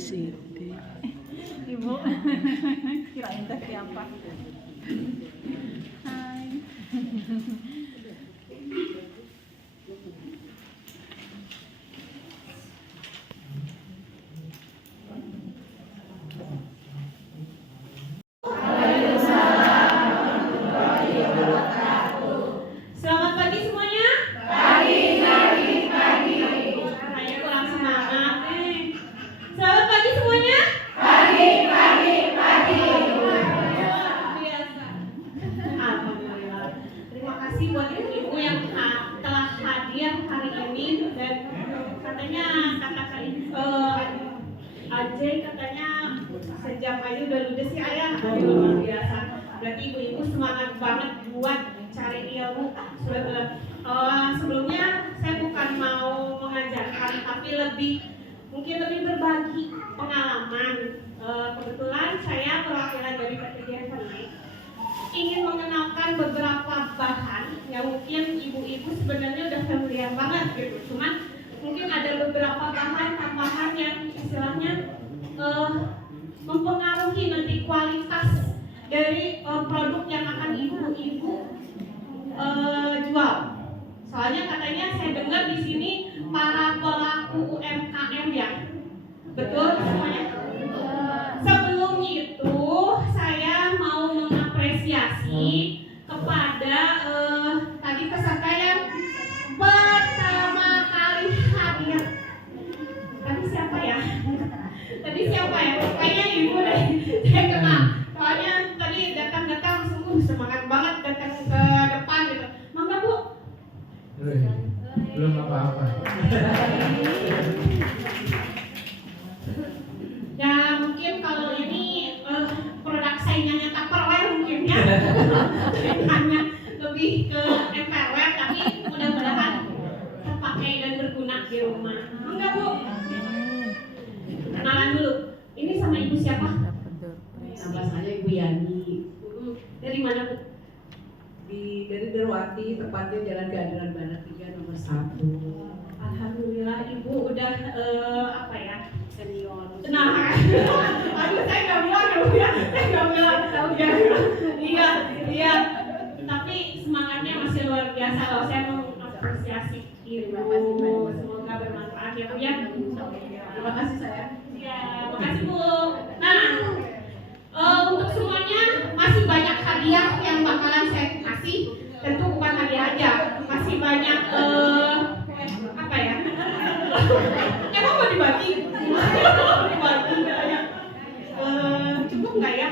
Siti. Ibu, kirain teh siapa? Hai. Selamat pagi semuanya. Kayaknya kurang semangat nih. Selamat pagi semuanya. Biasa. Alhamdulillah. Terima kasih buat ibu-ibu yang telah hadir hari ini dan katanya Ajay katanya sejam aja udah ludes sih ayah. Aduh, luar biasa. Berarti ibu-ibu semangat banget buat cari ilmu. Sebelumnya saya bukan mau mengajarkan tapi mungkin lebih berbagi pengalaman. Kebetulan saya perwakilan dari PT Gevernight ingin mengenalkan beberapa bahan yang mungkin ibu-ibu sebenarnya udah familiar banget gitu. Cuman mungkin ada beberapa bahan tambahan yang istilahnya mempengaruhi nanti kualitas dari produk yang akan ibu-ibu jual. Soalnya katanya saya dengar di sini para pelaku UMKM ya, betul semuanya. Sebelum itu saya mau mengapresiasi kepada tadi peserta yang pertama kali hadir. Tadi siapa ya? Kayaknya ibu deh. Saya kenal. Soalnya tadi datang sungguh semangat banget datang ke depan gitu. Mangga Bu. Belum apa-apa. Ya mungkin kalau ini produk saingannya Tupperware mungkin ya. Hanya lebih ke Tupperware tapi mudah-mudahan terpakai dan berguna di rumah. Mangga Bu. Kenalan dulu. Ini sama ibu siapa? Nama saya Ibu Yani. Dari mana Bu? Dari Derwati, tepatnya Jalan Gandaran Barat 3 nomor 1. Alhamdulillah ibu udah Senior. Nah, aduh saya nggak bilang ya Bu ya, saya nggak bilang tahu ya. Iya. Tapi semangatnya masih luar biasa loh. Saya mengapresiasi ibu. Semoga bermanfaat ya Bu ya. Terima kasih saya. Ya, makasih Bu. Nah, untuk semuanya masih banyak hadiah yang bakalan saya kasih. Tentu bukan hadiah aja, masih banyak apa ya? Emang mau dibagi? Dibagi katanya. Cukup nggak ya?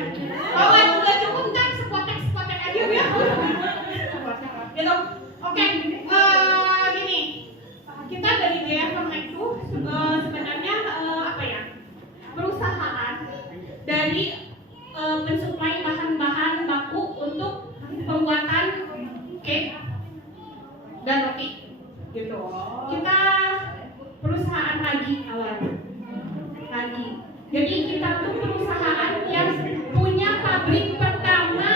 Kalau nggak cukup ntar sepotek aja ya. Gitu. Oke. Gini. Kita dari Gevernight itu sebenarnya perusahaan dari mensuplai bahan-bahan baku untuk pembuatan cake dan roti gitu. Kita perusahaan ragi awalnya. Jadi kita tuh perusahaan yang punya pabrik pertama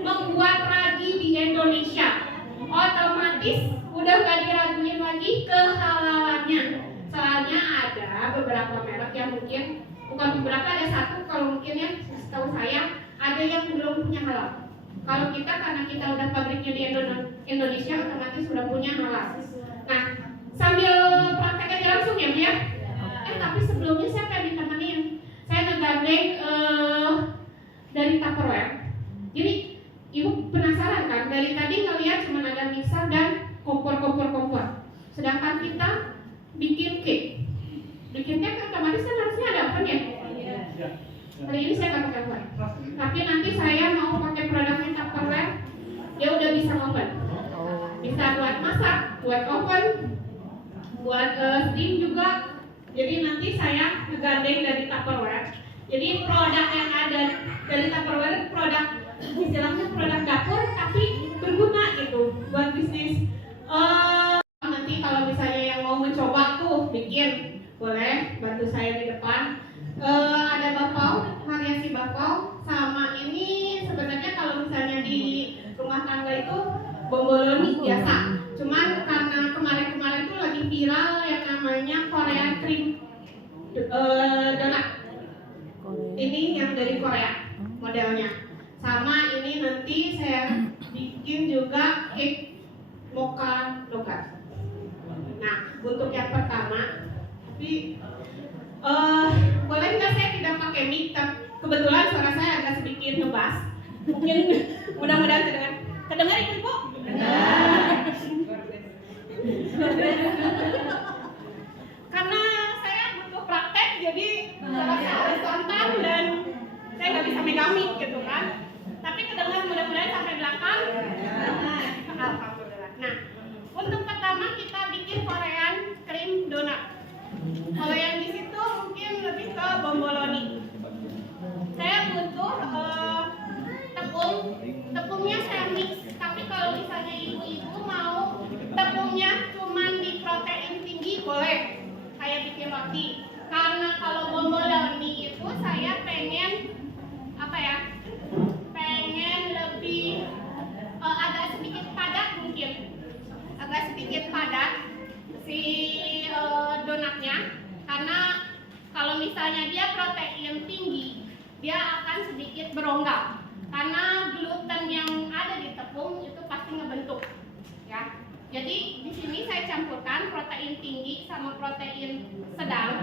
membuat ragi di Indonesia. Otomatis udah gak diraguin lagi kehalalannya. Soalnya ada beberapa merek yang mungkin bukan beberapa, ada satu kalau mungkin ya setahu saya ada yang belum punya halal. Kalau kita karena kita udah pabriknya di Indonesia otomatis sudah punya halal. Nah, sambil praktek aja langsung ya Bu ya. Tapi sebelumnya saya pengen ditemenin. Saya ngegandeng dari Tupperware. Jadi ibu penasaran kan? Dari tadi ngeliat cuma ada mixer dan kompor. Sedangkan kita bikin cake. Bikin cake otomatis kan harusnya ada oven ya. Hari ini saya nggak pakai oven, tapi nanti saya mau pakai produknya Tupperware. Dia udah bisa oven, bisa buat masak, buat oven, buat steam juga. Jadi nanti saya ngegandeng dari Tupperware. Jadi produk yang ada dari Tupperware produk istilahnya produk dapur tapi berguna gitu buat bisnis. Nanti kalau misalnya yang mau mencoba tuh bikin, boleh bantu saya di depan. Ada variasi bakpao sama ini sebenarnya kalau misalnya di rumah tangga itu bomboloni biasa. Cuman karena kemarin tuh lagi viral yang namanya Korean cream donat. ini yang dari Korea modelnya. Sama ini nanti saya bikin juga cake mocha nougat. Nah, untuk yang pertama, tapi boleh nggak saya tidak pakai mic? Kebetulan suara saya agak sedikit ngebas. Mungkin mudah-mudahan kedengar ibu-ibu? Karena saya butuh praktek, jadi suara saya harus spontan dan saya nggak bisa megang mic gitu kan. Tapi kedengar mudah-mudahan sampai belakang. Alhamdulillah. Nah, untuk pertama kita bikin Korean cream donut. Kalau yang di situ mungkin lebih ke bomboloni. Saya butuh tepungnya saya mix. Tapi kalau misalnya ibu-ibu mau tepungnya cuman di protein tinggi boleh, kayak bikin roti. Karena kalau bomboloni itu saya pengen apa ya? Pengen lebih agak sedikit padat mungkin, agak sedikit padat si donatnya. Karena kalau misalnya dia protein tinggi, dia akan sedikit berongga. Karena gluten yang ada di tepung itu pasti ngebentuk, ya. Jadi di sini saya campurkan protein tinggi sama protein sedang.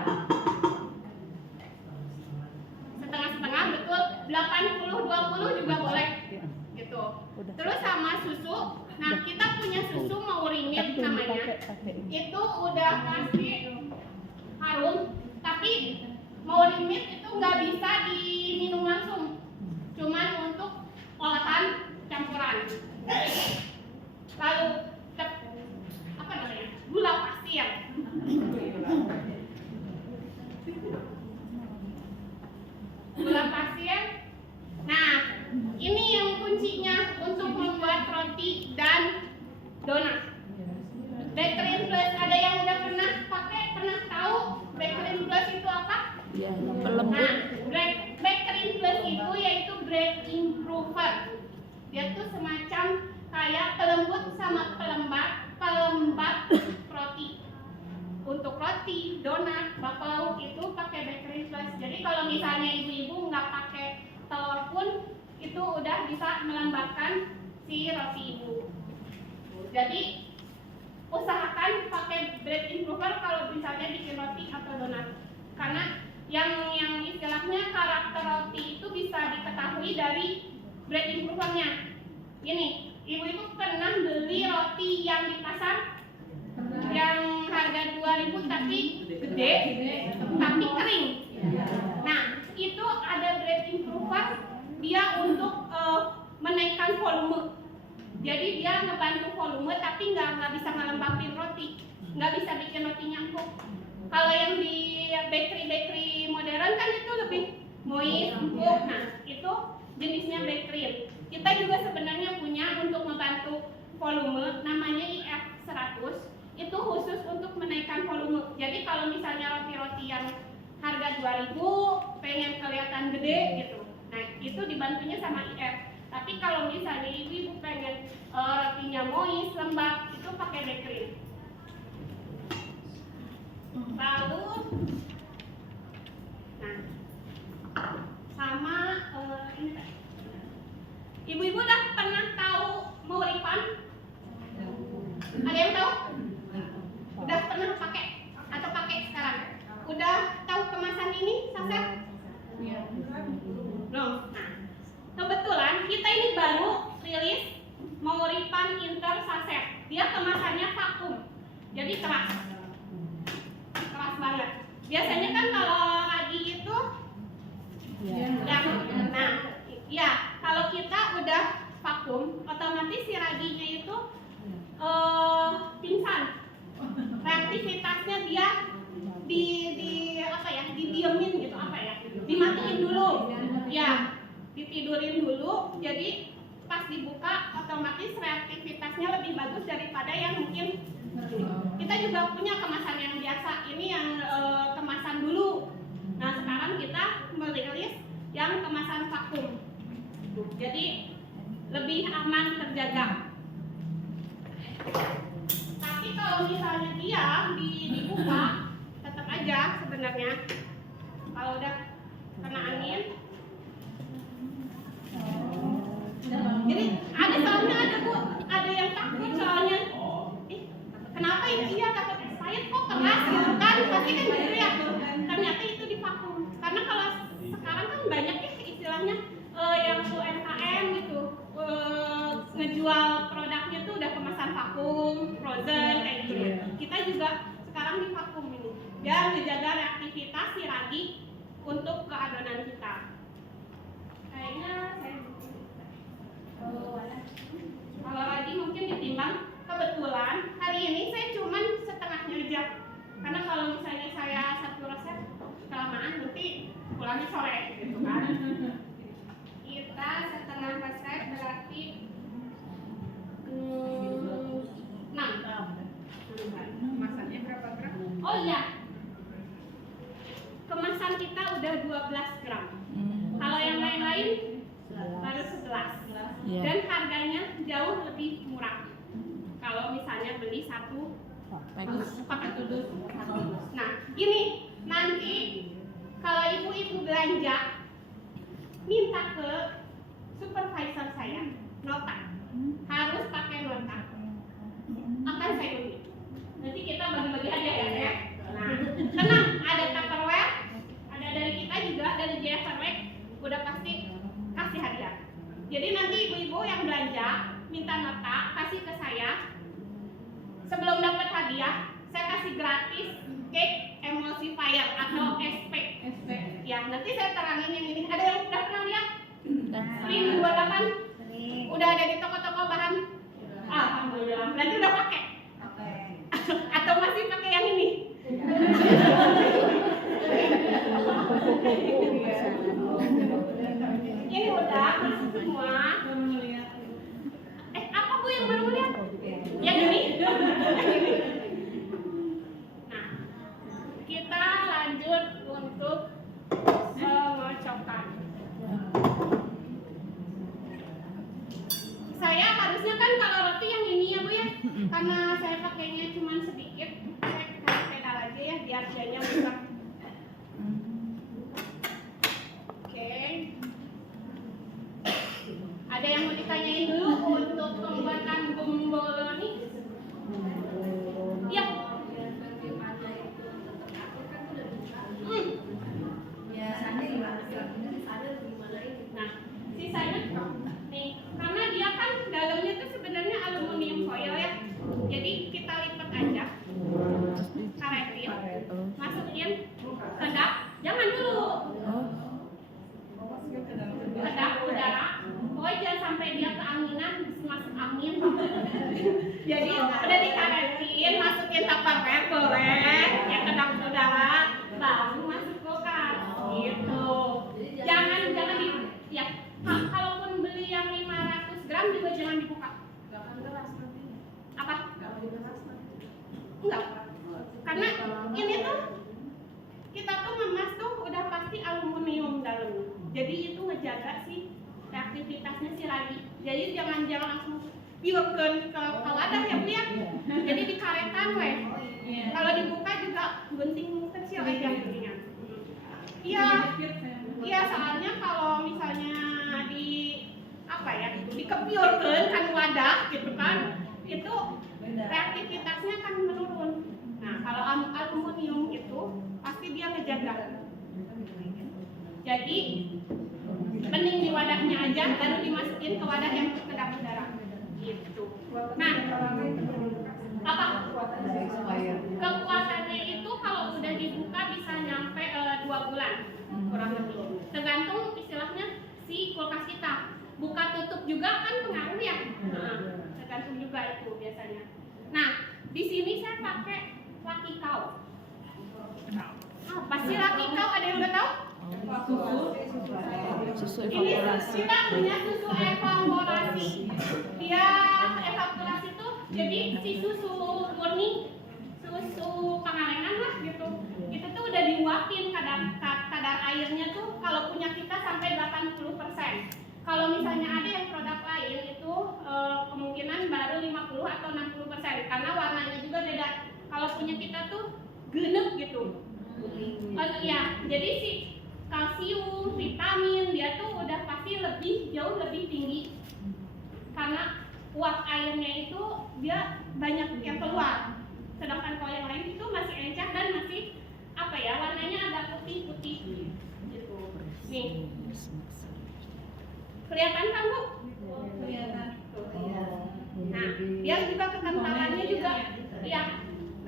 Setengah-setengah, betul, 80-20 juga boleh gitu. Terus sama susu. Nah, kita punya susu Maurimid namanya. Itu udah kasih harum, tapi Maurimid itu nggak bisa diminum langsung, cuman untuk olahan campuran. Lalu apa namanya, gula pasir. Gula pasir. Nah, ini yang kuncinya untuk membuat roti dan donat. Bakery Plus, ada yang udah pernah pakai, pernah tahu Bakery Plus itu apa? Iya, Nah, Bakery Plus itu yaitu bread improver. Dia tuh semacam kayak pelembut sama pelembab roti. Untuk roti, donat, bakpao itu pakai Bakery Plus. Jadi kalau misalnya ibu-ibu nggak pakai telur pun itu udah bisa melembabkan si roti ibu. Jadi usahakan pakai bread improver kalau misalnya bikin roti atau donat. Karena yang istilahnya karakter roti itu bisa diketahui dari bread improvernya. Gini, ibu-ibu pernah beli roti yang di pasar yang harga 2.000 tapi gede, tapi kering. Nah, itu ada bread improver, dia untuk menaikkan volume. Jadi dia ngebantu volume tapi nggak bisa ngelembabin roti, nggak bisa bikin rotinya empuk. Kalau yang di bakery modern kan itu lebih moist, empuk. Nah, itu jenisnya bakery. Kita juga sebenarnya punya untuk membantu volume, namanya IF100. Itu khusus untuk menaikkan volume. Jadi kalau misalnya roti-roti yang harga 2.000 pengen kelihatan gede gitu, nah itu dibantunya sama IF. Tapi kalau misalnya ibu pengen rotinya moist, lembab, itu pakai bakery. Lalu, nah, sama ini, ibu-ibu udah pernah tahu Mauripan? Ada yang tahu? Udah pernah pakai atau pakai sekarang? Udah tahu kemasan ini, saset? Belum. Nah, kebetulan kita ini baru rilis Mauripan Inter Saset. Dia kemasannya vakum, jadi keras banget. Biasanya kan kalau ragi itu, nah, ya kalau kita udah vakum, otomatis si raginya itu pingsan. Reaktivitasnya dia didiemin gitu, dimatiin dulu, ya, ditidurin dulu. Jadi pas dibuka otomatis reaktivitasnya lebih bagus daripada yang mungkin kita juga punya kemasan yang biasa. Ini yang kemasan dulu. Nah, sekarang kita merilis yang kemasan vakum. Jadi lebih aman terjaga. Tapi kalau misalnya dia dibuka, tetap aja sebenarnya kalau udah kena angin Dia menjaga reaktivitas si ragi untuk ke adonan kita. Kayaknya saya kalau ragi mungkin ditimbang. Kebetulan hari ini saya cuman setengahnya aja. Karena kalau misalnya saya satu resep kelamaan nanti pulangnya sore gitu kan. Kita setengah resep berarti 6. Kemasannya berapa gram? Oh iya, kemasan kita udah 12 gram. Kalau yang lain-lain baru 11. Dan harganya jauh lebih murah. Kalau misalnya beli satu pakai tudus. Nah, ini nanti kalau ibu-ibu belanja minta ke supervisor saya nota, harus pakai nota. Akan saya beli. Nanti kita bagi-bagi aja ya. Nah, tenang, ada Tupperware, ada dari kita juga, dari JFRWEC, udah pasti kasih hadiah. Jadi nanti ibu-ibu yang belanja minta nota, kasih ke saya. Sebelum dapat hadiah, saya kasih gratis cake emulsifier atau SP. Ya, nanti saya terangin yang ini. Ada yang udah pernah lihat? Spring 28? Udah ada di toko-toko bahan? Alhamdulillah. Berarti udah pakai? Atau masih pakai yang ini? Ini udah masuk semua. Apa Bu yang baru lihat? Yang ini? Nah, kita lanjut untuk mengocokan. Saya harusnya kan kalau roti yang ini ya Bu ya, karena saya pakainya cuma sedikit, saya kasih pedal aja ya biar dianya besar. Oke. Ada yang mau ditanyain dulu untuk pembuatan bomboloni? Ya. Nah, sisanya nih, karena dia kan dalamnya tuh sebenarnya aluminium foil ya. Jadi kita lipat aja, karetin, masukin, kedap, jangan dulu. Kedap udara, pokoknya jangan sampai dia keanginan, masuk angin. Jadi udah dikaretin, masukin Tupperware boleh, ya kedap udara, baru masuk kulkas, gitu. Jangan di, ya kalaupun beli yang 500 gram juga jangan dibuka. Apa? Enggak. Karena ini tuh kita tuh ngemas tuh udah pasti aluminium dalamnya. Jadi itu ngejaga si reaktivitasnya si ragi. Jadi jangan langsung piurkeun ke wadah ya Bu ya. Jadi dikaretan weh. Kalau dibuka juga gunting kecil aja intinya. Iya, soalnya kalau misalnya di apa ya, dikepiurkeun kan wadah gitu kan, itu reaktivitasnya akan menurun. Nah, kalau aluminium itu pasti dia ngejaga. Jadi mending di wadahnya aja, baru dimasukin ke wadah yang kedap udara. Gitu. Nah, apa? Kekuatannya itu kalau udah dibuka bisa nyampe 2 bulan kurang lebih. Tergantung istilahnya si kulkas kita. Buka tutup juga kan pengaruh ya. Nah, tergantung juga itu biasanya. Nah, di sini saya pakai Lucky Cow. Pasti Lucky Cow ada yang udah tahu? Susu Ini evaporasi. kita punya susu evaporasi. Dia evaporasi tuh jadi si susu murni, susu Pangalengan lah gitu. Itu tuh udah diuapin kadar airnya tuh kalau punya kita sampai 80%. Kalau misalnya ada yang produk lain itu kemungkinan baru 50 atau 60% karena warnanya juga beda. Kalau punya kita tuh genep gitu. Ya, jadi si kalsium, vitamin dia tuh udah pasti jauh lebih tinggi karena uap airnya itu dia banyak yang keluar. Sedangkan kalau yang lain itu masih encer dan masih apa ya, warnanya agak putih-putih gitu. Nih. Kelihatan kan Bu? Kelihatan. Nah, dia juga kekentalannya juga ya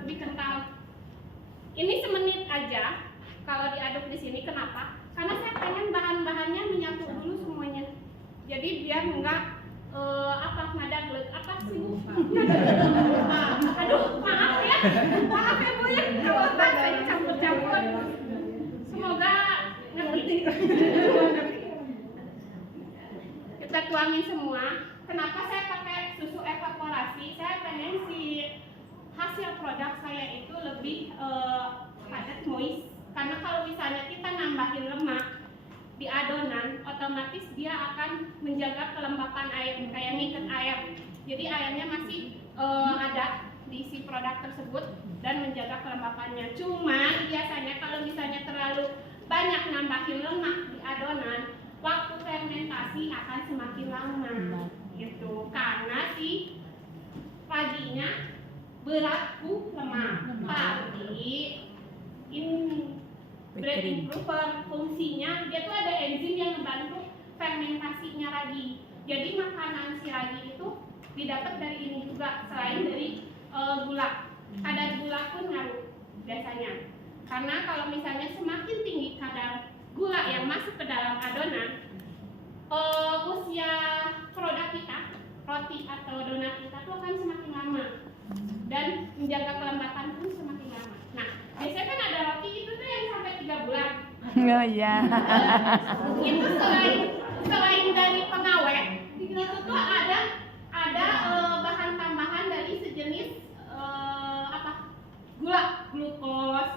lebih kental. Ini semenit aja kalau diaduk di sini. Kenapa? Karena saya pengen bahan-bahannya menyatu dulu semuanya. Jadi biar enggak ngadaglek apa sih Bu? Aduh, maaf ya Bu ya, kalau saya campur-campur. Semoga ngerti. Kita tuangin semua. Kenapa saya pakai susu evaporasi? Saya pengen si hasil produk saya itu lebih padat, moist. Karena kalau misalnya kita nambahin lemak di adonan, otomatis dia akan menjaga kelembapan air, kayak ngikat air. Jadi airnya masih ada di si produk tersebut dan menjaga kelembapannya. Cuma biasanya kalau misalnya terlalu banyak nambahin lemak di adonan, waktu fermentasi akan semakin lama, gitu. Karena si raginya beratku lemak. Tapi ini bread improver fungsinya dia tuh ada enzim yang membantu fermentasinya ragi. Jadi makanan si ragi itu didapat dari ini juga selain dari gula. Kadar gula pun ngaruh biasanya. Karena kalau misalnya semakin tinggi kadar gula yang masuk ke dalam adonan, usia produk kita, roti atau donat kita tuh akan semakin lama dan menjaga kelembapan pun semakin lama. Nah, biasanya kan ada roti itu tuh yang sampai 3 bulan. Oh iya. Itu selain dari pengawet, itu tuh ada bahan tambahan dari sejenis gula, glukos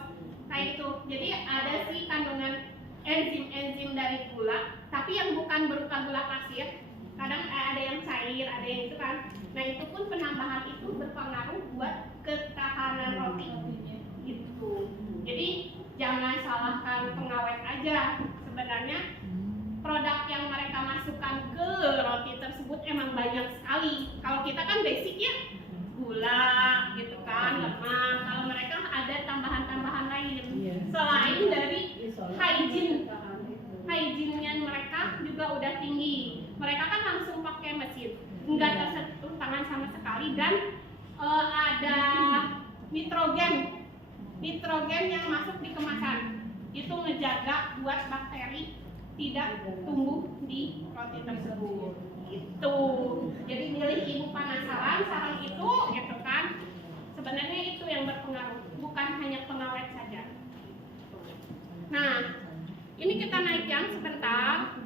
kayak itu. Jadi ada sih kandungan enzim dari gula, tapi yang bukan berupa gula pasir. Kadang ada yang cair, ada yang itu kan. Nah, itu pun penambahan itu berpengaruh buat ketahanan roti. Gitu. Jadi jangan salahkan pengawet aja. Sebenarnya produk yang mereka masukkan ke roti tersebut emang banyak sekali. Kalau kita kan basic ya, gula gitu kan, lemak. Kalau mereka ada tambahan-tambahan lain selain dari hygiene-nya mereka juga udah tinggi. Mereka kan langsung pakai mesin, nggak tersentuh tangan sama sekali, dan ada nitrogen yang masuk di kemasan. Itu ngejaga buat bakteri tidak tumbuh di roti tersebut. Itu. Jadi milih ibu penasaran sarang itu, gitu kan? Sebenarnya itu yang berpengaruh, bukan hanya pengawet saja. Nah, ini kita naikkan sebentar.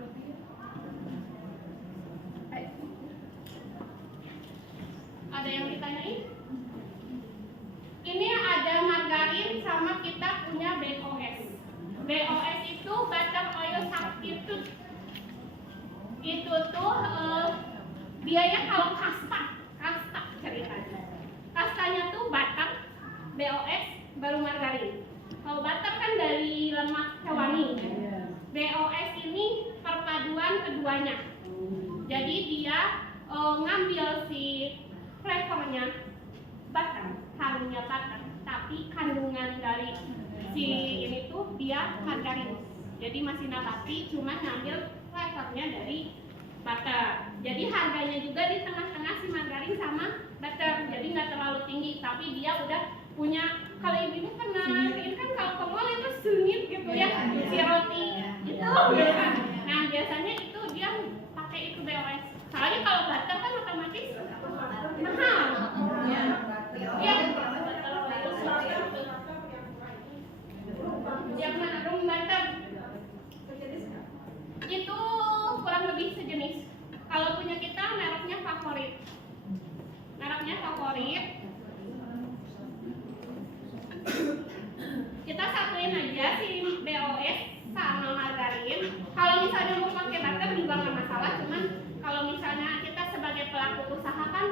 Ada yang ditanyain? Ini ada margarin sama kita punya BOS. BOS itu butter oil substitute. Itu tuh dia ya kalau kasta ceritanya. Kastanya tuh butter, BOS, baru margarin. Kalau butter kan dari lemak hewani. BOS ini perpaduan keduanya. Jadi dia ngambil si flavornya butter, harunya butter, tapi kandungan dari si ini tuh dia margarin. Jadi masih nabati, cuma ngambil flavornya dari butter. Jadi harganya juga di tengah-tengah si margarin sama butter. Jadi nggak terlalu tinggi, tapi dia udah punya. Kalau ibu pernah ini kan kalau ke mall itu sengit gitu ya, si roti itu. Nah biasanya itu dia pakai itu BOS. Soalnya kalau butter kan otomatis mahal. Ya. Yang mana room butter? Itu kurang lebih sejenis. Kalau punya kita mereknya favorit. Kita satuin aja si BOS sama margarin. Kalau misalnya mau pakai butter juga nggak masalah. Cuman kalau misalnya kita sebagai pelaku usaha kan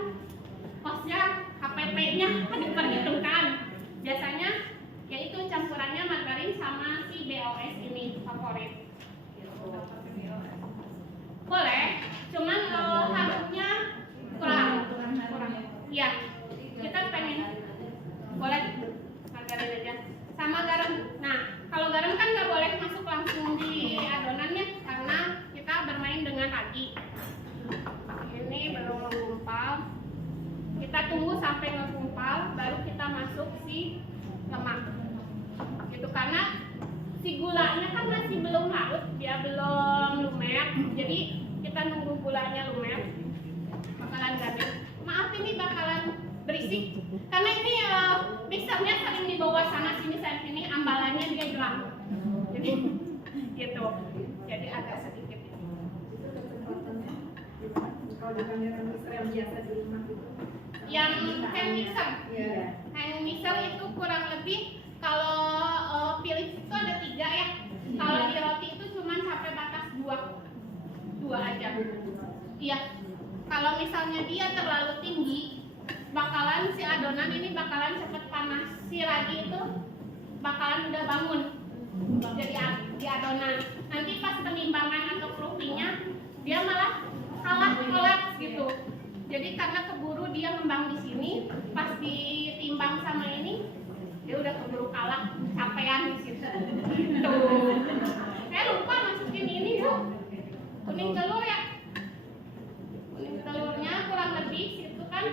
kosnya HPP-nya kan diperhitungkan. Biasanya yaitu campurannya margarin sama si BOS ini favorit. Boleh, cuman harusnya kurang. Iya, kita pengen boleh margarin aja sama garam. Nah, kalau garam kan nggak boleh masuk langsung di adonannya karena kita bermain dengan ragi. Ini belum menggumpal. Kita tunggu sampai menggumpal, baru kita masuk si lemak. si gulanya kan masih belum larut, dia belum lumer. Jadi kita nunggu gulanya lumer, bakalan garing. Maaf ini bakalan berisik karena ini mixernya sering dibawa sana sini ambalannya dia gelang. Jadi gitu. Jadi agak sedikit. Kalau bukan yang mixer yang biasa di rumah itu. Yang hand mixer. Iya. Hand mixer itu kurang lebih kalau Philips itu ada 3 ya. Kalau di roti itu cuma sampai batas 2 aja. Iya. Kalau misalnya dia terlalu tinggi, bakalan si adonan ini bakalan cepet panas. Si ragi itu bakalan udah bangun. Jadi di adonan. Nanti pas penimbangan atau proofingnya dia malah kalah kolaps gitu. Jadi karena keburu dia ngembang di sini, pas ditimbang sama ini, dia udah keburu kalah, capean di situ. Tuh. Lupa masukin ini Bu, kuning telur ya. Kuning telurnya kurang lebih itu kan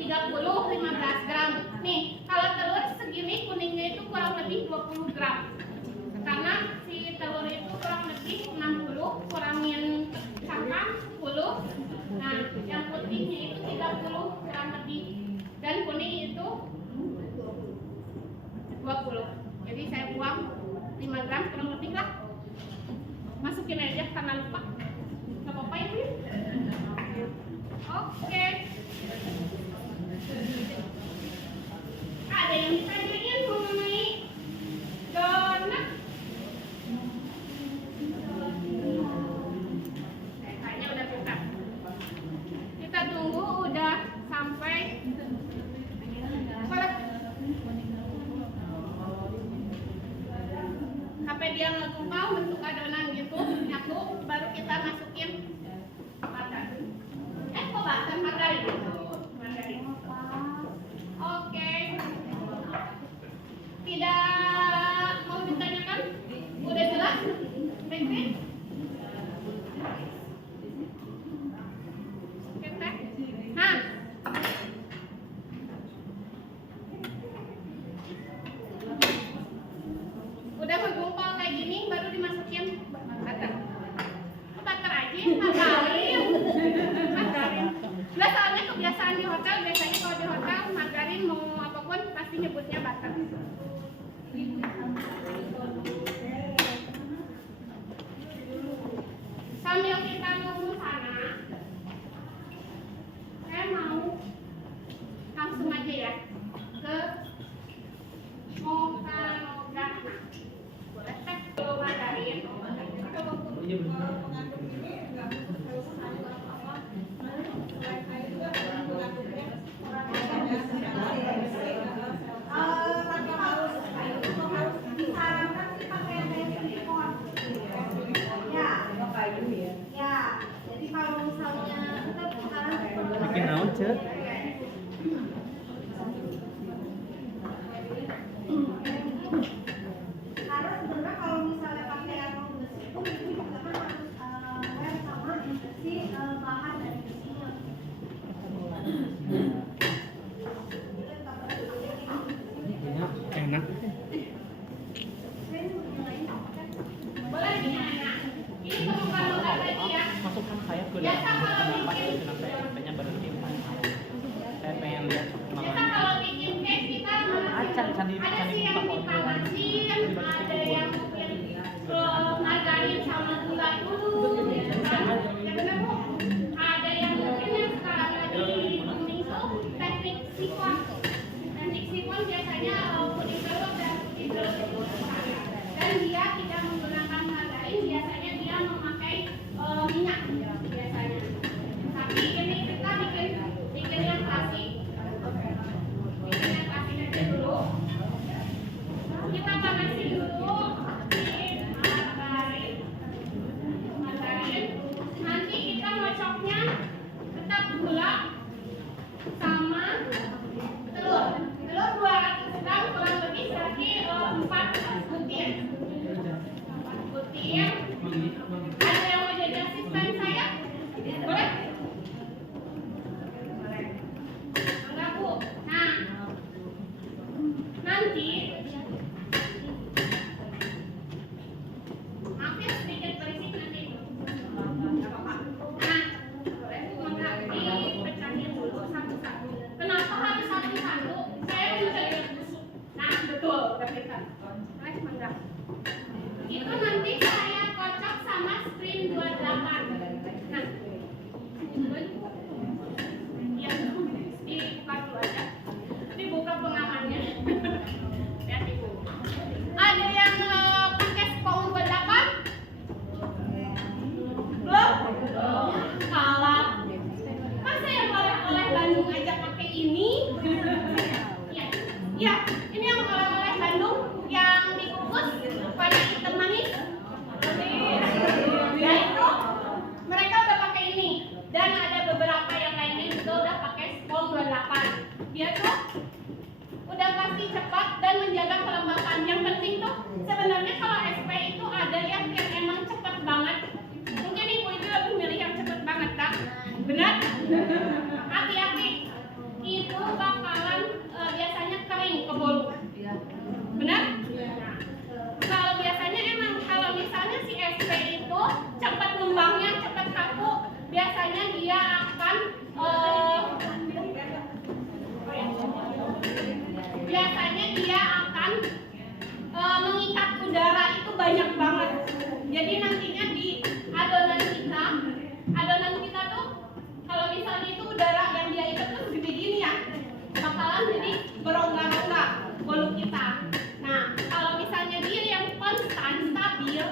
30-15 gram. Nih, kalau telur segini kuningnya itu kurang lebih 20 gram. Karena si telur itu kurang lebih 60, kurangin cangkang 10. Nah, yang putihnya itu 30 kurang lebih. Dan kuning itu 20. Jadi saya buang 5 gram kurang lebih lah. Masukin aja karena lupa. Gak apa-apa ya Bu? Oke. Ada yang ditanyain mengenai donat? Kayaknya udah buka. Kita tunggu udah sampai sampai dia ngegumpal bentuk adonan gitu, nyatu, baru kita masukin butter. Kok butter? Margarin. Oke. Tidak mau ditanyakan? Udah jelas? Baik-baik? Oke, nah. Udah menggumpal kayak gini, baru dimasukin butter. Butter aja, margarin. Margarin. Nah, soalnya kebiasaan di hotel, biasanya kalau di hotel margarin mau apapun pasti nyebutnya butter. Sambil kita nunggu sana, saya mau langsung aja ya ke Mocha. Boleh teh margarin. Jadi kalau misalnya kita sekarang bikin naon cek karena sebenarnya kalau misalnya pakai yang besi itu juga kan harus aware sama si bahan dari besinya. enak Boleh ditanya. Ini permukaan donat tadi ya. masukkan kayak ke Biasa kalau bikin kenapa berhenti sebenarnya kalau SP itu ada yang emang cepat banget. Mungkin ibu itu lebih milih yang cepat banget, Kak. Benar? Hati-hati. Itu bakalan biasanya kering ke bolu. Benar? Kalau biasanya emang kalau misalnya si SP itu cepat ngembangnya, cepat kaku, biasanya dia akan mengikat udara itu banyak banget. Jadi nantinya di adonan kita tuh kalau misalnya itu udara yang dia ikat tuh gede gini ya, bakalan jadi berongga-rongga bolu kita. Nah, kalau misalnya dia yang konstan, stabil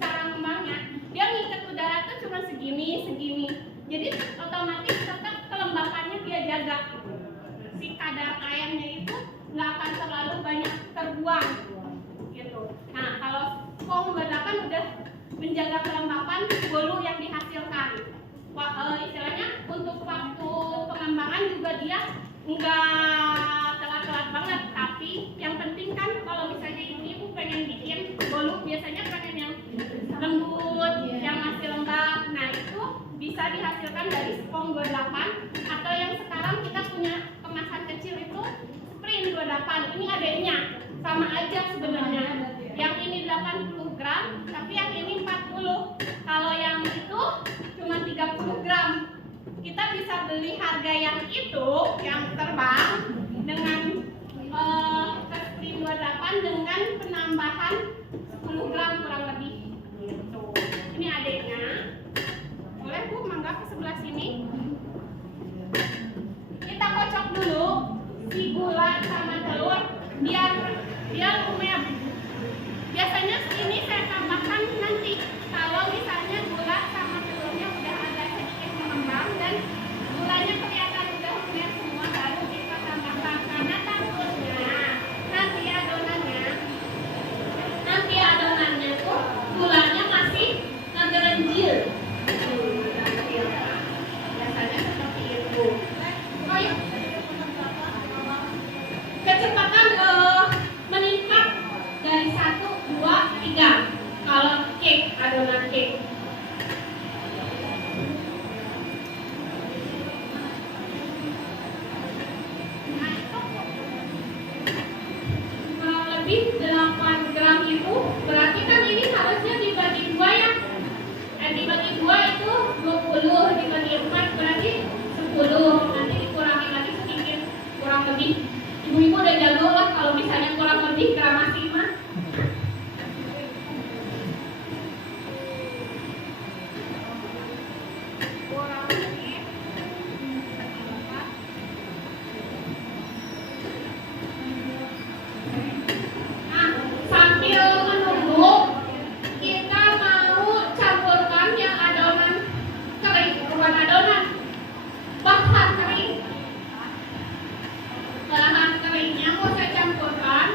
cara ngembangnya, dia ngikat udara tuh cuma segini. Jadi otomatis tetap kelembapannya dia jaga. Si kadar airnya itu nggak akan terlalu banyak terbuang gitu. Nah, kalau Kong berdakan udah menjaga kelembapan bolu yang dihasilkan. Istilahnya untuk waktu pengembangan juga dia nggak telat-telat banget. Tapi yang penting kan kalau misalnya ibu pengen bikin bolu, biasanya pengen yang lembut, yang masih lembab. Nah, itu bisa dihasilkan dari Kong 28 atau yang sekarang kita punya kemasan kecil itu Sprint 28. Ini adanya sama aja sebenarnya. Yang ini 80 gram, tapi yang ini 40. Kalau yang itu cuma 30 gram. Kita bisa beli harga yang itu, yang terbang dengan Sprint 28 dengan penambahan 10 gram kurang lebih. Gitu. Ini adanya. Boleh Bu, mangga ke sebelah sini. Kita kocok dulu si gula sama telur biar lumer. Biasanya ini saya tambahkan nanti kalau misalnya gula sama telurnya udah agak sedikit mengembang dan gulanya kelihatan udah lumer semua, baru kita tambahkan. Karena takutnya nanti adonannya tuh gulanya masih ngegerenjil. Biasanya seperti itu. Oh ya, kecepatan meningkat dari 1, 2, 3 kalau cake, adonan cake. Nah, itu kurang lebih 8 gram itu berarti kan ini harusnya dibagi 2 ya. Dibagi 2 itu 20, dibagi 4 berarti 10. Nanti dikurangi lagi sedikit, kurang lebih. Ibu-ibu udah jago lah kalau misalnya kurang lebih gramasi mah. Kurang lebih. Nah, sambil menunggu kita mau campurkan yang adonan kering, bukan adonan, bahan kering. Bahan keringnya mau saya campurkan.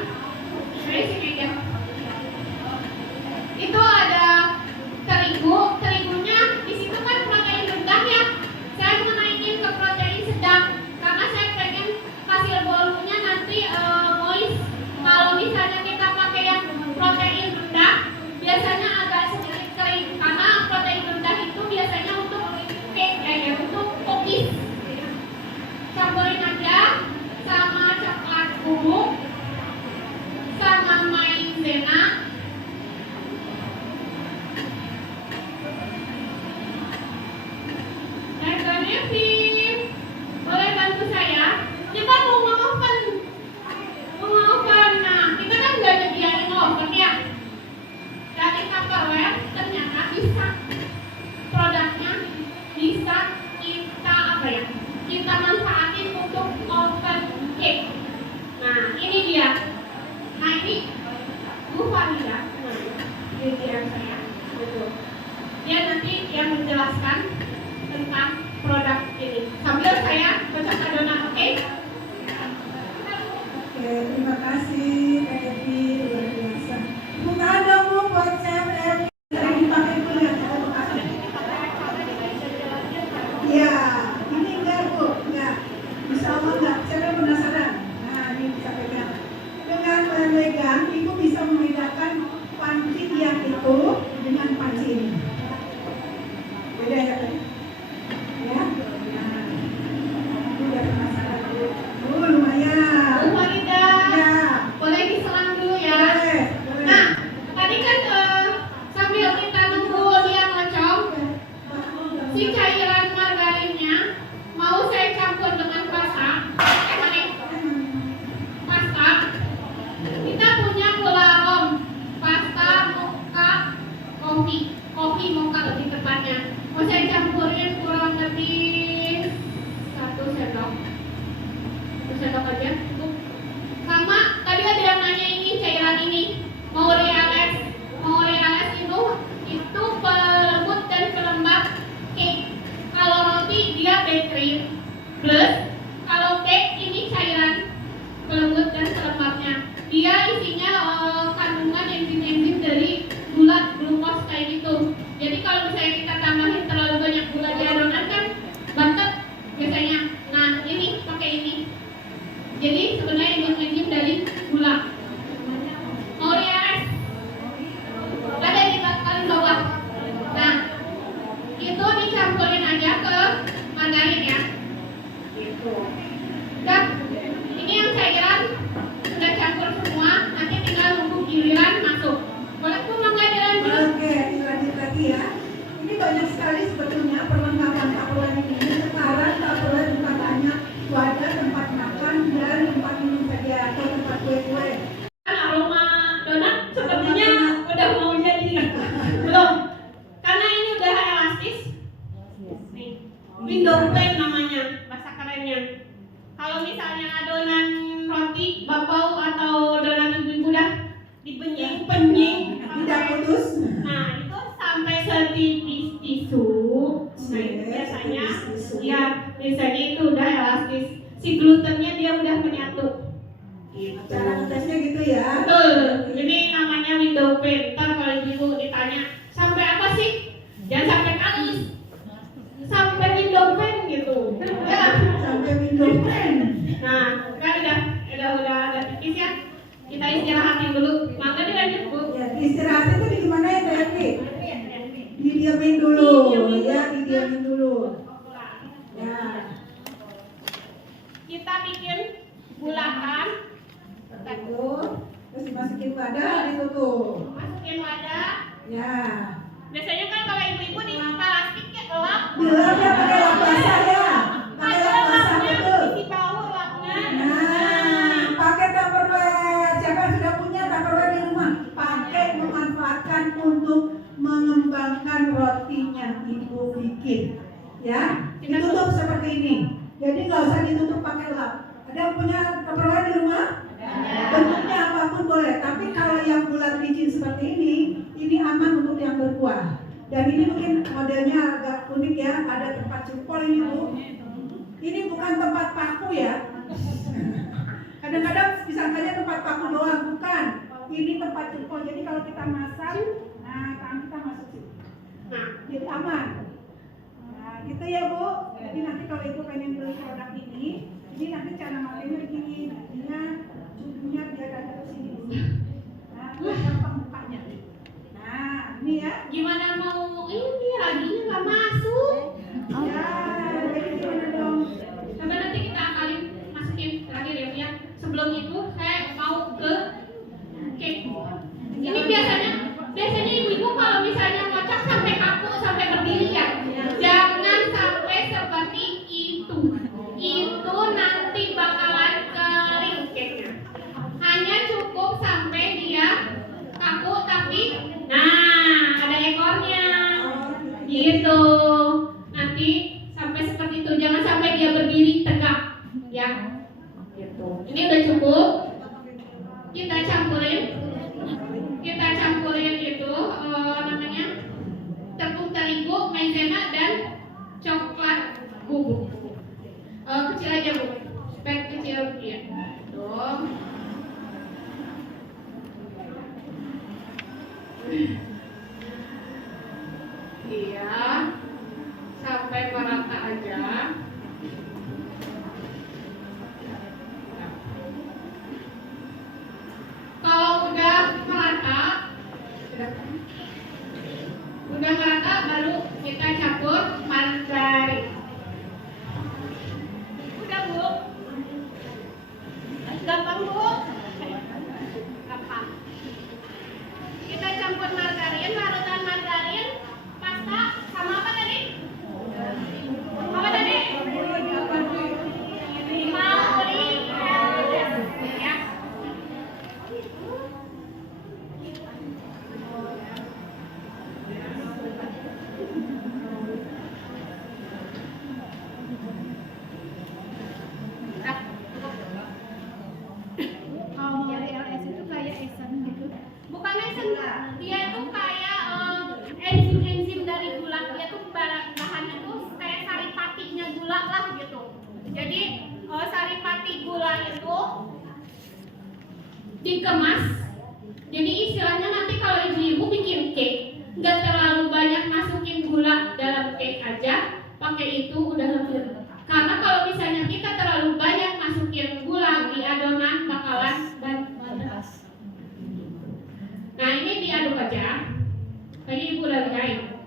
Sini aja. Itu ada terigunya di situ kan protein rendah ya. Saya mau naikin ke protein sedang karena saya pengen hasil bolunya nanti moist. Kalau misalnya kita pakai yang protein rendah, biasanya agak sedikit kering karena protein rendah itu biasanya untuk cake, untuk cookies. Campurin aja sama coklat bubuk sama maizena. Nevin, boleh bantu saya? Kita mau oven. Nah, kita kan nggak nyediain oven ya. Dari Tupperware ternyata bisa produknya bisa kita manfaatin untuk oven cake. Nah, ini dia. Nah, ini Bu Farida. Dirjen saya. Betul. Dia nanti yang menjelaskan tentang produk ini. Sambil saya kocok adonan, oke? Oke, terima kasih Kak Evi, luar biasa. Buka dong Bu buat chef Evi. Sering dipakai Bu ya. Ya, ini enggak Bu, enggak. Bisa Allah enggak? Saya penasaran. Nah, ini bisa pegang. Dengan memegang, Ibu bisa membedakan dipenying-penying. Tidak putus. Nah, itu sampai setipis tisu. Nah, itu biasanya ya biasanya itu udah elastis. Si glutennya dia udah menyatu. Gitu. Cara ngetesnya gitu ya. Betul. Ini namanya window pane. Ntar kalau ibu ditanya sampai apa sih? Jangan sampai halus. Sampai window pane gitu. Ya. Sampai window pane. Nah, kan udah tipis ya. Kita istirahatin dulu. Mangga dilanjut, Bu. Ya, istirahat itu di gimana ya, Teh Evi? Didiamin dulu, ya, didiamin dulu. Ya. Kita bikin bulatan. Terus dimasukin wadah, ditutup. Masukin wadah. Ya. Biasanya kan kalau ibu-ibu di plastik ya elap. Dilap ya pakai lap basah ya. Pakai lap basah betul. Isi bau lapnya. Nah, pakai Tupperware. Siapa yang sudah punya Tupperware di rumah? Pakai memanfaatkan untuk mengembangkan rotinya ibu bikin. Ya, ditutup seperti ini. Jadi nggak usah ditutup pakai lap. Ada yang punya Tupperware di rumah? Bentuknya apapun boleh. Tapi kalau yang bulat licin seperti ini aman untuk yang berkuah. Dan ini mungkin modelnya agak unik ya. Ada tempat jempol ini Bu. Ini bukan tempat paku ya. Kadang-kadang disangkanya tempat paku doang, bukan. Ini tempat jempol. Jadi kalau kita masak, nah tangan kita masuk sini. Nah, jadi aman. Nah, gitu ya Bu. Jadi nanti kalau ibu pengen beli produk ini nanti cara makainya begini. Nantinya judulnya biar ada ke sini. Nah, gampang bukanya. Nah, ini ya. Gimana mau ini laginya nggak masuk? Ya, jadi gimana dong? Coba nanti kita akalin masukin terakhir ya, Bu ya. Sebelum itu saya mau ke cake. Ini biasanya ibu-ibu kalau misalnya kocok sampai kaku sampai berdiri ya. Jangan sampai seperti itu. Itu nanti bakalan kering cake-nya. Hanya cukup sampai dia kaku tapi nah ada ekornya. Gitu. Nanti sampai seperti itu. Jangan sampai dia berdiri tegak. Ya. Gitu. Ini udah cukup. Kita campurin itu namanya tepung terigu, maizena dan coklat bubuk. Kecil aja Bu, supaya kecil ya. Tuh. Iya, sampai merata aja. Kalau udah merata baru kita campur margarin. Udah Bu, gampang Bu, gampang. Kita campur margarin, larutan margarin, pasta sama apa tadi? Apa tadi? Mauri ya. Kalau dari LS itu kayak esen gitu. Bukan esen, dia itu kayak enzim-enzim dari gula. Dia tuh bahannya tuh kayak saripatinya gula lah gitu. Jadi saripati gula itu dikemas. Jadi istilahnya nanti kalau ibu-ibu bikin cake, nggak terlalu banyak masukin gula dalam cake aja, pakai itu udah lebih. Karena kalau misalnya kita terlalu banyak masukin gula di adonan bakalan bandas. Nah ini diaduk aja. Tadi ibu udah lihat.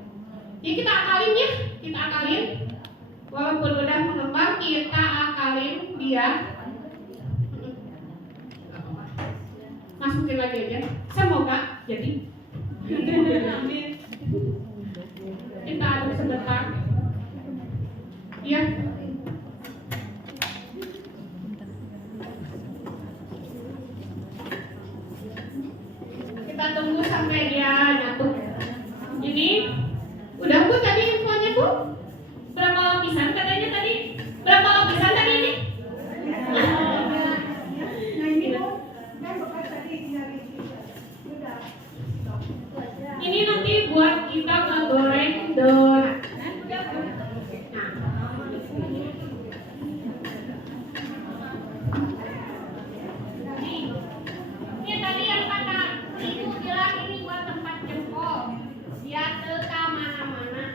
Jadi kita akalin ya, kita akalin. Walaupun udah mengembang, kita akalin dia. Masukin lagi aja. Semoga jadi. Kita aduk sebentar. Ya. Kita tunggu sampai dia nyatu. Ini udah Bu tadi infonya Bu? Berapa lapisan katanya tadi? Berapa lapisan tadi ini? Nah ini Bu, kan bekas tadi dari juga menggoreng donat. Ini tadi yang kata ibu bilang ini buat tempat jempol, biar teka mana-mana.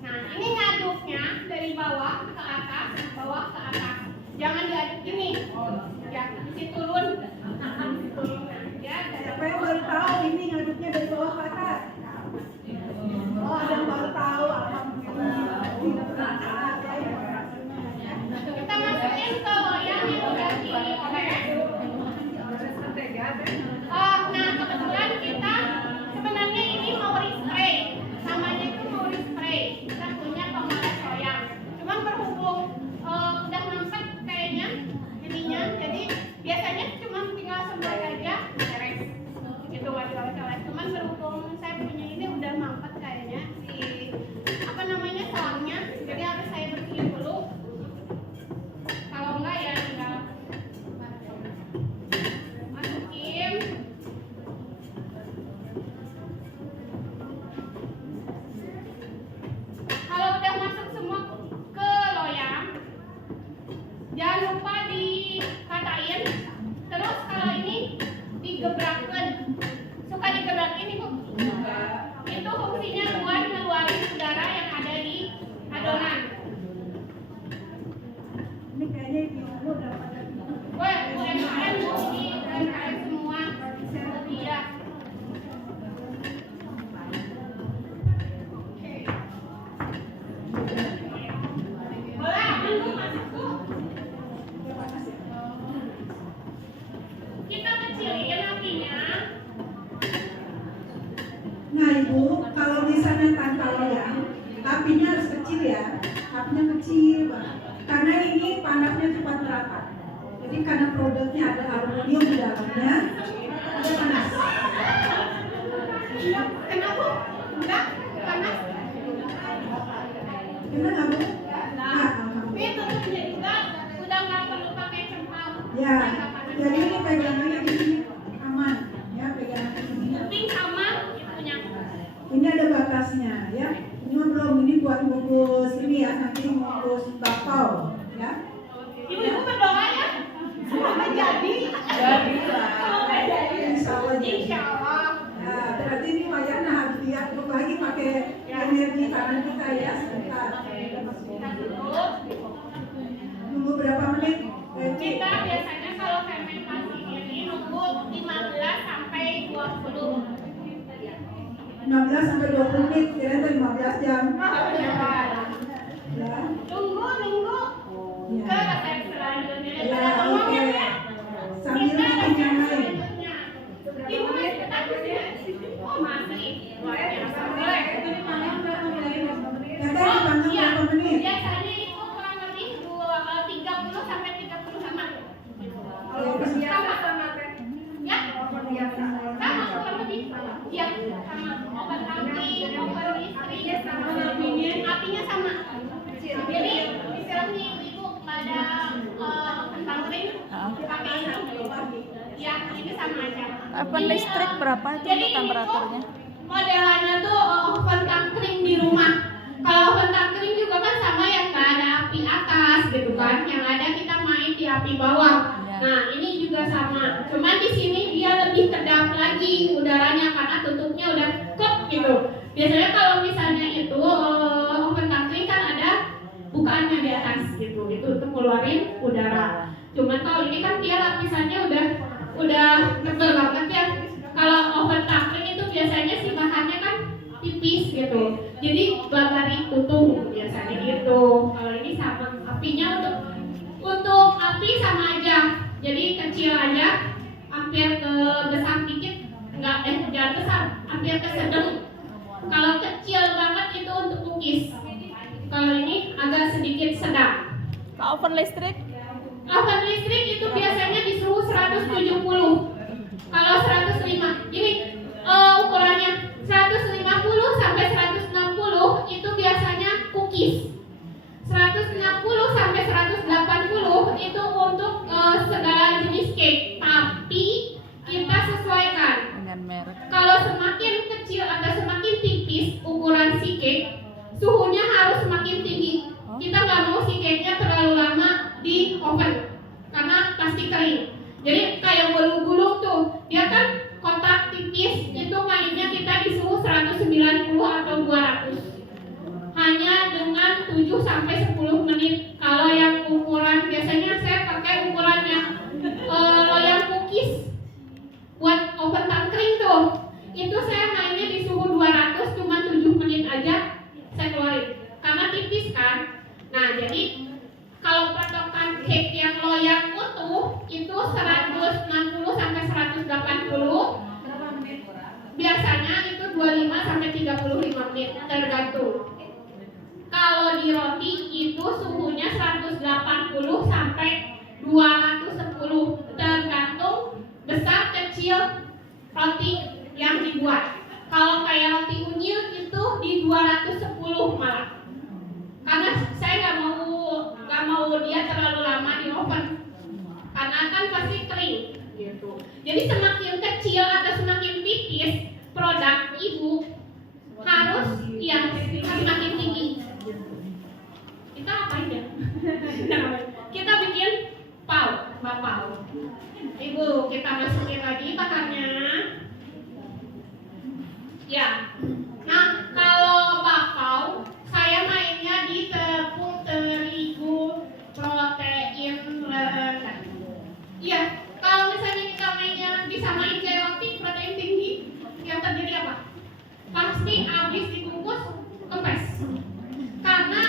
Nah, ini ngaduknya dari bawah ke atas, bawah ke atas. Jangan diaduk gini, ya, mesti turun. Ya, Siapa yang baru tahu ini ngaduknya dari bawah ke atas? Oh, ada yang baru tahu. Alhamdulillah. Tidak pernah ada ya. kita masukin ke loyang yang udah dioles. Nah, kebetulan kita sebenarnya ini Mauri spray, namanya itu Mauri spray. Kita punya pemoles loyang. Cuman berhubung udah mampet kayaknya ininya, jadi biasanya cuma tinggal semprot aja, beres. Gitu nggak dioles-oles. Cuman berhubung saya punya ini udah mampet kayaknya si apa namanya selangnya, jadi harus saya bersihin dulu. Kalau enggak ya tinggal masukin. Kalau udah masuk semua ke loyang, jangan lupa dikatain. Terus kalau ini digebrakan, suka digebrakin ibu. Itu fungsinya buat ngeluarin udara yang ada di adonan. Ini kayaknya ibu udah pada Wah, UMKM bu, ini UMKM semua. Iya. Boleh, ambil masuk bu. Kita kecilin apinya. Nah ibu, kalau misalnya tanpa loyang, apinya harus kecil ya. Apinya kecil banget. Karena ini panasnya cepat merata. Jadi karena produknya ada aluminium di dalamnya, ada panas. Kenapa? Enggak, panas. Kena nggak bu? Nah, ini tutupnya juga udah nggak perlu pakai cempal. Ya, jadi ini pegangannya di sini aman. Ya, pegangannya di sini. Kuping sama itunya. Ini ada batasnya ya. Ini mah belum, ini buat bungkus ini ya, nanti bungkus bakpao ya. Ibu-ibu berdoa ya. Semoga jadi. Semoga jadi. Insya Allah jadi. Insya Allah. Nah, berarti ini wayangnya harus diaduk lagi pakai energi tangan kita ya sebentar. Kita tutup. Nunggu berapa menit? Kita biasanya kalau fermentasi ini nunggu 15 sampai 20. 15 sampai 20 menit, kira-kira 15 jam. Ya. Tunggu. Ya. Ke resep selanjutnya. Ya, oke. Sambil bikin yang lain. Ibu masih tetap di sini. Oh masih. Luar biasa. Boleh. Kakak dipanggang Iya. berapa menit? Biasanya itu kurang lebih 30 sampai 30 sama. Sama teh. Ya. Sama kurang lebih. Ya. Sama. Obat anti, obat istri, sama apinya sama. Jadi istilahnya ibu pada kentang kering pakai ini. Ya, ini sama aja. Oven listrik berapa itu Jadi untuk temperaturnya? Modelannya tuh oven tangkring di rumah. Kalau oven tangkring juga kan sama ya, nggak ada api atas gitu kan. Yang ada kita main di api bawah. Ya. Nah ini juga sama. Cuman di sini dia lebih kedap lagi udaranya karena tutupnya udah kep gitu. Biasanya kalau misalnya itu oven tangkring kan ada bukaannya di atas gitu. Itu untuk keluarin udara. Cuman kalau ini kan dia lapisannya udah tebal banget ya. Kalau oven tangkring itu biasanya sih bahannya kan tipis gitu. Jadi bakari tutung biasanya gitu. Kalau ini sama apinya untuk api sama aja. Jadi kecil aja, hampir ke besar dikit, jangan besar, hampir ke sedang. Kalau kecil banget itu untuk cookies. Kalau ini agak sedikit sedang. Kalau oven listrik? Oven listrik itu biasanya di suhu 170. Kalau 105, ini ukurannya 150 sampai 160 itu biasanya cookies. 160 sampai 180 itu untuk segala jenis cake. Tapi kita sesuaikan. Dengan merek. Kalau semakin kecil atau semakin tipis ukuran si cake, suhunya harus semakin tinggi. Kita nggak mau si cake-nya terlalu lama di oven karena pasti kering. Jadi kayak gulung-gulung tuh, dia kan kotak tipis, itu mainnya kita di suhu 190 atau 200. Hanya dengan 7 sampai 10 menit. Kalau yang ukuran, biasanya saya pakai ukuran yang loyang cookies buat oven tangkring tuh. Itu saya mainnya di suhu 200 cuma 7 menit aja saya keluarin. Karena tipis kan. Nah, jadi kalau patokan cake yang loyang utuh itu 160 sampai 180. Biasanya itu 25 sampai 35 menit tergantung. Kalau di roti itu suhunya 180 sampai 210 tergantung besar kecil roti yang dibuat. Kalau kayak roti unyil itu di 210 malah. Karena saya nggak mau dia terlalu lama di oven. Karena kan pasti kering gitu. Jadi semakin kecil atau semakin tipis produk ibu harus yang semakin tinggi. Kita apain ya? Kita bikin bakpao. Ibu, kita masukin lagi bakarnya. Ya. Nah, kalau bakpao saya mainnya di tepung terigu protein rendah. Iya, kalau misalnya kita mainnya disamain kayak roti protein tinggi, yang terjadi apa? Pasti habis dibungkus kempes. Karena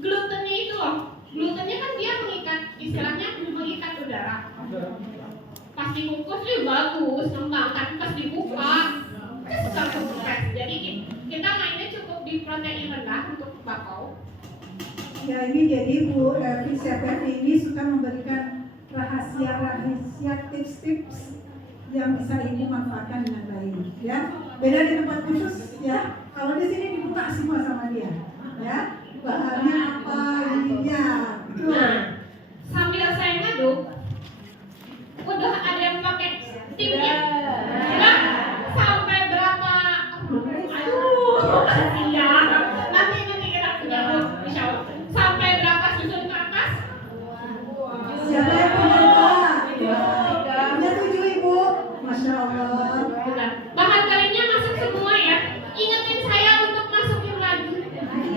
glutennya itu loh, glutennya kan dia mengikat, istilahnya mengikat udara. Pas dibungkus bagus, ngembang, tapi pas dibuka susah kempes. Jadi kita mainnya cukup di protein rendah untuk bakpao. Ya ini jadi Bu Chef Evi ini suka memberikan rahasia tips-tips yang bisa ibu manfaatkan dengan baik. Ya, beda di tempat khusus ya. Kalau di sini dibuka semua sama dia. Ya, bahannya apa ininya. Nah, sambil saya ngaduk, udah ada yang pakai timnya. Nah, sampai berapa? Aduh, iya. Nanti kita ngaduk, insya Allah. Sampai berapa susun ke atas? Siapa yang punya dua? Punya 7 ibu. Masya Allah. Bahan keringnya masuk semua ya. Ingetin saya untuk masukin lagi.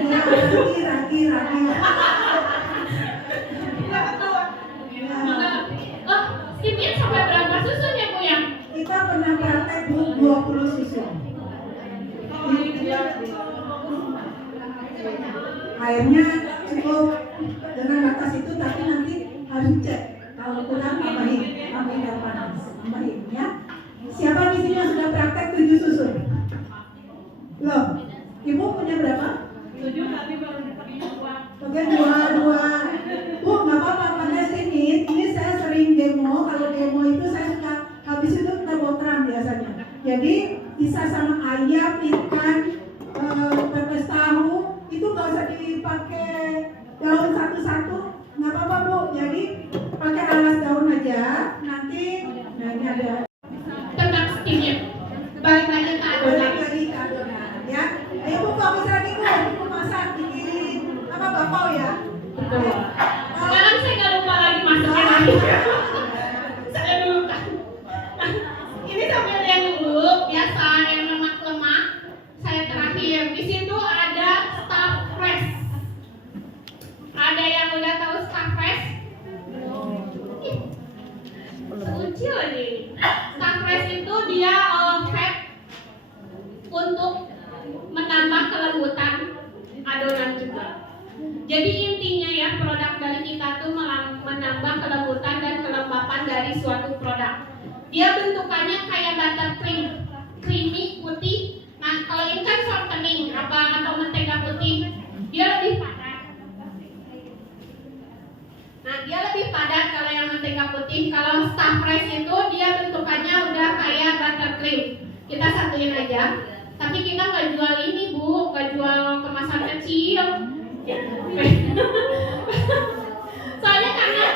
Ya, lagi. Oh, timnya sampai berapa susun ya Bu ya? Kita pernah praktek Bu 20 susun. Airnya cukup dengan batas itu, tapi nanti harus cek. Kalau kurang tambahin air panas, tambahin ya. Siapa di sini yang sudah praktek 7 susun? Belum. Ibu punya berapa? 7 tapi baru dapat 2. Oke, 2. Bu, nggak apa-apa pakai sini. Ini saya sering demo. Kalau demo itu saya suka habis itu kita botram biasanya. Jadi bisa sama ayam, ikan, pepes tahu. Itu nggak usah dipakai daun satu-satu. Nggak apa-apa Bu. Jadi pakai alas daun aja. Nanti, nah ini ada. Tentang steamnya. Balik lagi ke adonan. Ya. Ayo Bu, fokus lagi Bu. Ibu masak bikin apa bakpao ya. Sekarang saya nggak lupa lagi masuknya lagi. Saya lupa. Nah, ini sambil yang dulu biasa yang lemak-lemak. Saya terakhir di situ ada stuff fresh. Ada yang udah tahu stuff fresh? Seucil aja ini. Stuff fresh itu dia fat untuk menambah kelembutan adonan juga. Jadi intinya ya produk dari kita tuh menambah kelembutan dan kelembapan dari suatu produk. Dia bentukannya kayak buttercream, creamy, putih. Nah kalau ini kan shortening atau mentega putih, dia lebih padat. Nah dia lebih padat kalau yang mentega putih. Kalau stuff fresh itu dia bentukannya udah kayak buttercream. Kita satuin aja. Tapi kita nggak jual ini Bu, nggak jual kemasan kecil. Soalnya karena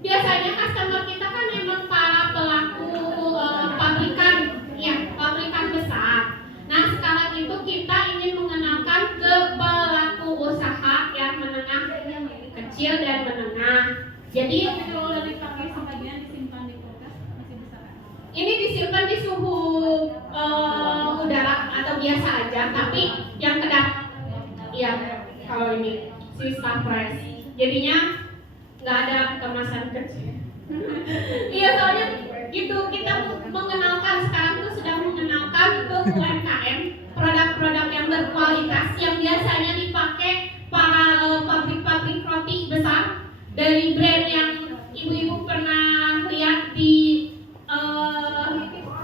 biasanya customer kita kan memang para pelaku pabrikan besar. Nah sekarang itu kita ingin biasa aja, tapi yang kedap, ya kalau ini si Star Fresh, jadinya nggak ada kemasan kecil. Iya soalnya gitu, kita mengenalkan sekarang tuh sedang mengenalkan ke UMKM produk-produk yang berkualitas yang biasanya dipakai para pabrik-pabrik roti besar dari brand yang ibu-ibu pernah lihat di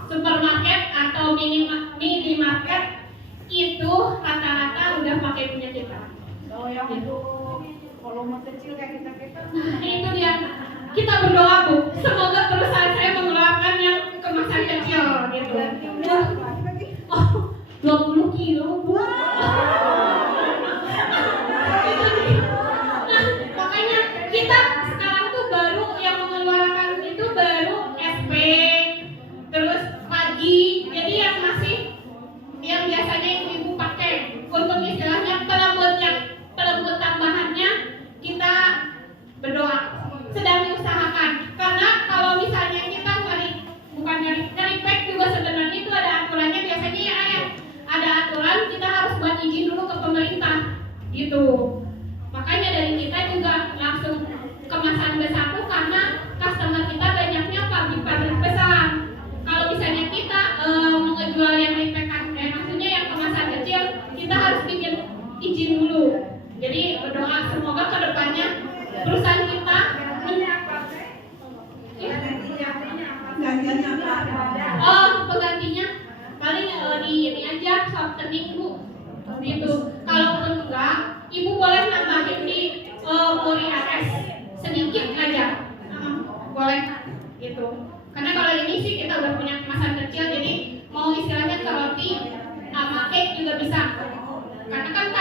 supermarket atau minimarket, itu rata-rata udah pakai punya kita. Kalau yang itu volume kecil kayak kita Nah, itu dia. Kita berdoa Bu, semoga perusahaan saya mengeluarkan yang kemasan kecil gitu. Oh, 20 kilo Bu. Itu dia. Nah, makanya kita sekarang tuh baru yang mengeluarkan itu baru SP, terus pagi. Jadi yang masih yang biasanya ibu pakai untuk istilahnya pelembut tambahannya, kita berdoa sedang diusahakan, karena kalau misalnya kita nyari pack juga sebenarnya itu ada aturannya, biasanya ya ada aturan, kita harus buat izin dulu ke pemerintah gitu. Makanya dari kita juga langsung kemasan besar tuh karena customer kita banyaknya pabrik-pabrik besar. Kalau misalnya kita mengejual yang repack-an, maksudnya yang kemasan kecil, kita harus bikin izin dulu. Jadi berdoa semoga kedepannya perusahaan kita gantinya apa? oh penggantinya paling di ini aja softening Bu gitu. Kalaupun enggak, ibu boleh nambahin di Muri RS sedikit aja, boleh gitu. Karena kalau ini sih kita udah punya kemasan kecil, jadi mau istilahnya ke roti sama cake juga bisa. Karena kan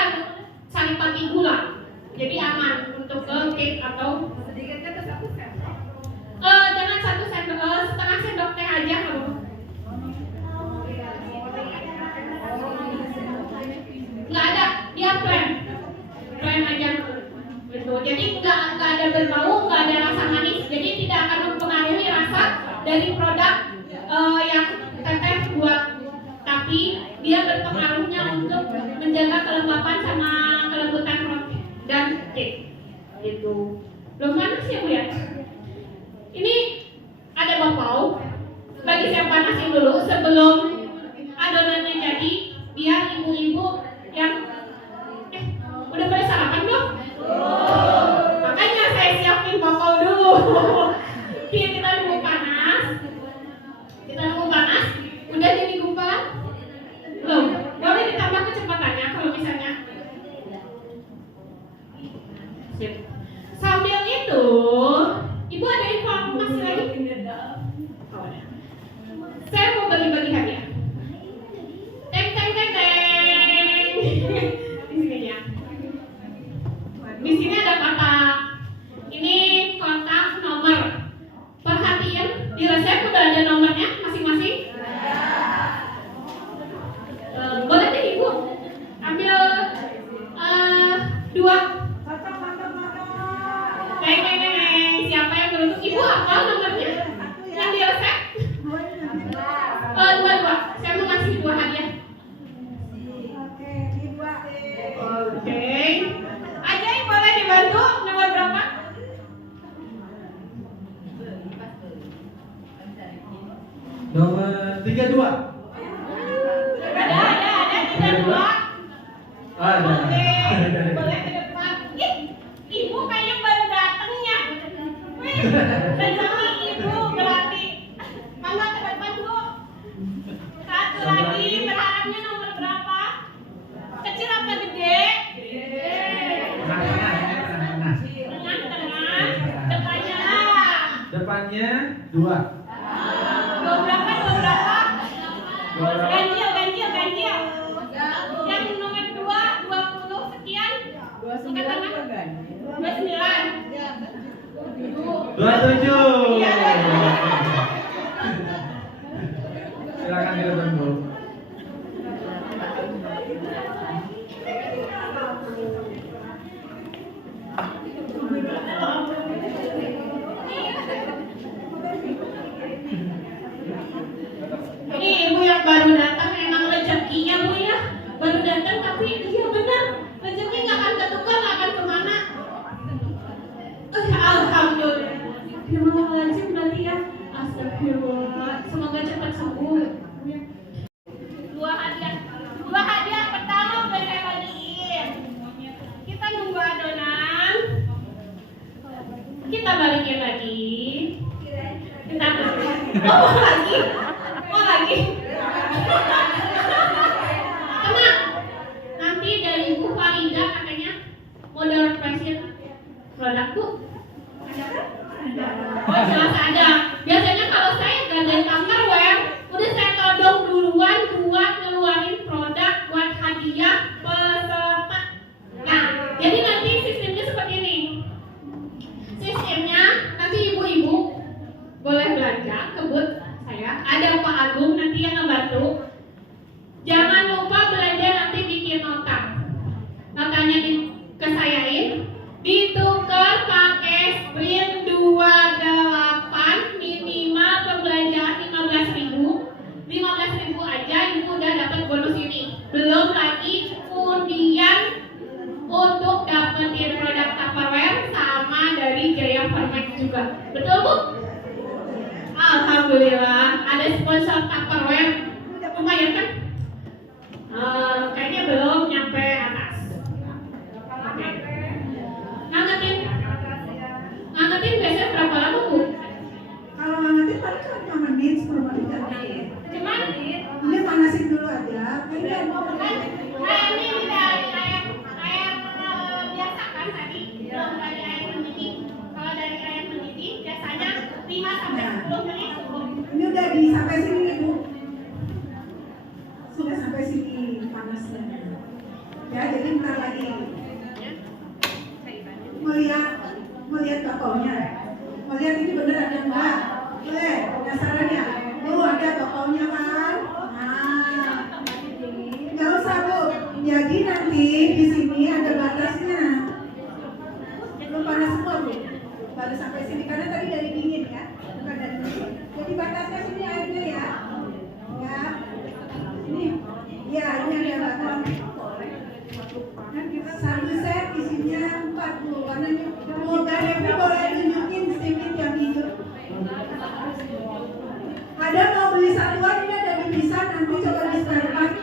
saripati gula, jadi aman untuk ke cake atau sedikitnya tuh 1 sendok. dengan 1 sendok, setengah sendok teh aja kalau nggak ada, dia plain aja gitu. Jadi nggak ada berbau, nggak ada rasa manis, jadi tidak akan mempengaruhi rasa dari produk yang teteh buat, tapi dia berpengaruhnya untuk menjaga kelembapan sama kelembutan roti dan cake gitu. Belum panas ya Bu ya? Ini ada bapau, lagi saya panasin dulu sebelum adonannya jadi, biar ibu-ibu yang udah pada sarapan belum? Makanya saya siapin bapau dulu. Kita nunggu panas, udah jadi gumpalan belum? Boleh ditambah kecepatannya kalau misalnya. Sip. Sambil itu, ibu ada informasi lagi? Oh, ada. Saya mau bagi-bagi hadiah. Teng. Di sini ya. Di sini ada kotak. Ini kotak nomor. Perhatian, di resep udah ada nomornya masing-masing. Boleh deh ibu ambil 2. Siapa yang beruntung? Ibu hafal nomornya? Yang di resep? 2. Saya mau ngasih 2 hadiah. Oke. Ajay boleh dibantu nomor berapa? Nomor 32. Ada 32. Ada. Oke, boleh ke depan. Ibu kayak baru datangnya. Wih, rezeki ibu berarti. Mangga ke depan Bu. 1 lagi, berharapnya nomor berapa? Kecil apa gede? Tengah. Tengah. Depannya lah. Depannya 2. Dua berapa? Ganjil. Yang nomor 2, 20 sekian. 29. 27. Iya. Silakan ke depan Bu. Ini ibu yang baru datang emang rezekinya Bu ya. datanya ke sayain, ditukar pakai sprint 28 minimal pembelanjaan 15.000 aja ibu udah dapat bonus ini. Belum lagi undian untuk dapetin produk Tupperware sama dari Jaya Farmex juga. Betul Bu? Alhamdulillah ada sponsor Tupperware. Lumayan kan? Kayaknya belum nyampe atas. Oke. Ngangetin biasanya berapa lama Bu? Kalau ngangetin paling cuma 5 menit, 10 menit kan. Cuman Ini panasin dulu aja. Kayaknya ini udah air biasa kan tadi, belum dari air mendidih. Kalau dari air mendidih biasanya 5-10 menit cukup. ini udah sampai sini nih Bu. Sudah sampai sini panasnya. Ya, jadi bentar lagi. Melihat tokonya. Melihat ini bener ada enggak? Boleh, penasaran ya? Bu, ada tokonya kan? Nah, nggak usah Bu. Jadi nanti di sini ada batasnya. Belum panas semua Bu. Baru sampai sini karena tadi dari dingin ya, bukan dari dingin. Jadi batasnya sini airnya ya. Ya. Ini. Ya, ini ada batas. Satu set isinya 40 karena modal yang boleh tunjukin sedikit yang hijau. Ada mau beli satuan ini ada bisa nanti coba di Starbucks.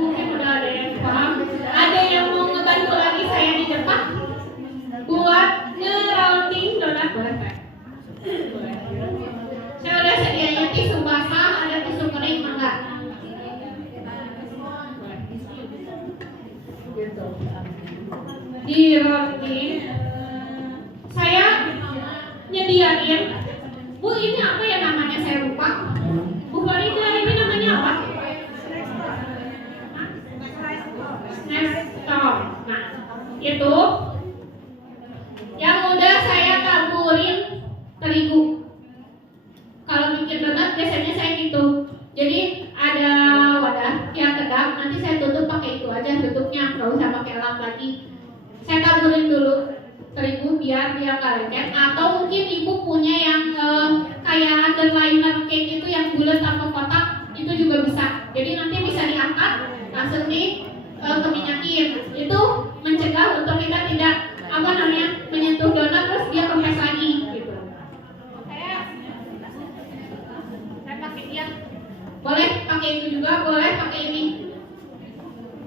Mungkin udah ada yang paham. Ada yang mau ngebantu lagi saya di Jepang buat nge-rounding donat boleh Pak? Boleh. Saya udah sediain tisu basah, ada tisu kering enggak? Di rounding saya nyediain. Bu, ini apa ya namanya saya lupa. Bu Farida, ini namanya apa? Nestor. Nah, itu yang udah saya taburin terigu. Kalau bikin donat biasanya saya gitu. Jadi ada wadah yang kedap, nanti saya tutup pakai itu aja tutupnya, nggak usah pakai lap lagi. Saya taburin dulu terigu biar dia nggak lengket. Atau mungkin ibu punya yang kayak underliner cake itu yang bulat atau kotak, itu juga bisa. Jadi nanti bisa diangkat langsung di keminyakin. Itu mencegah untuk kita tidak menyentuh donat terus dia kempes lagi gitu. Saya pakai dia. Boleh pakai itu juga, boleh pakai ini.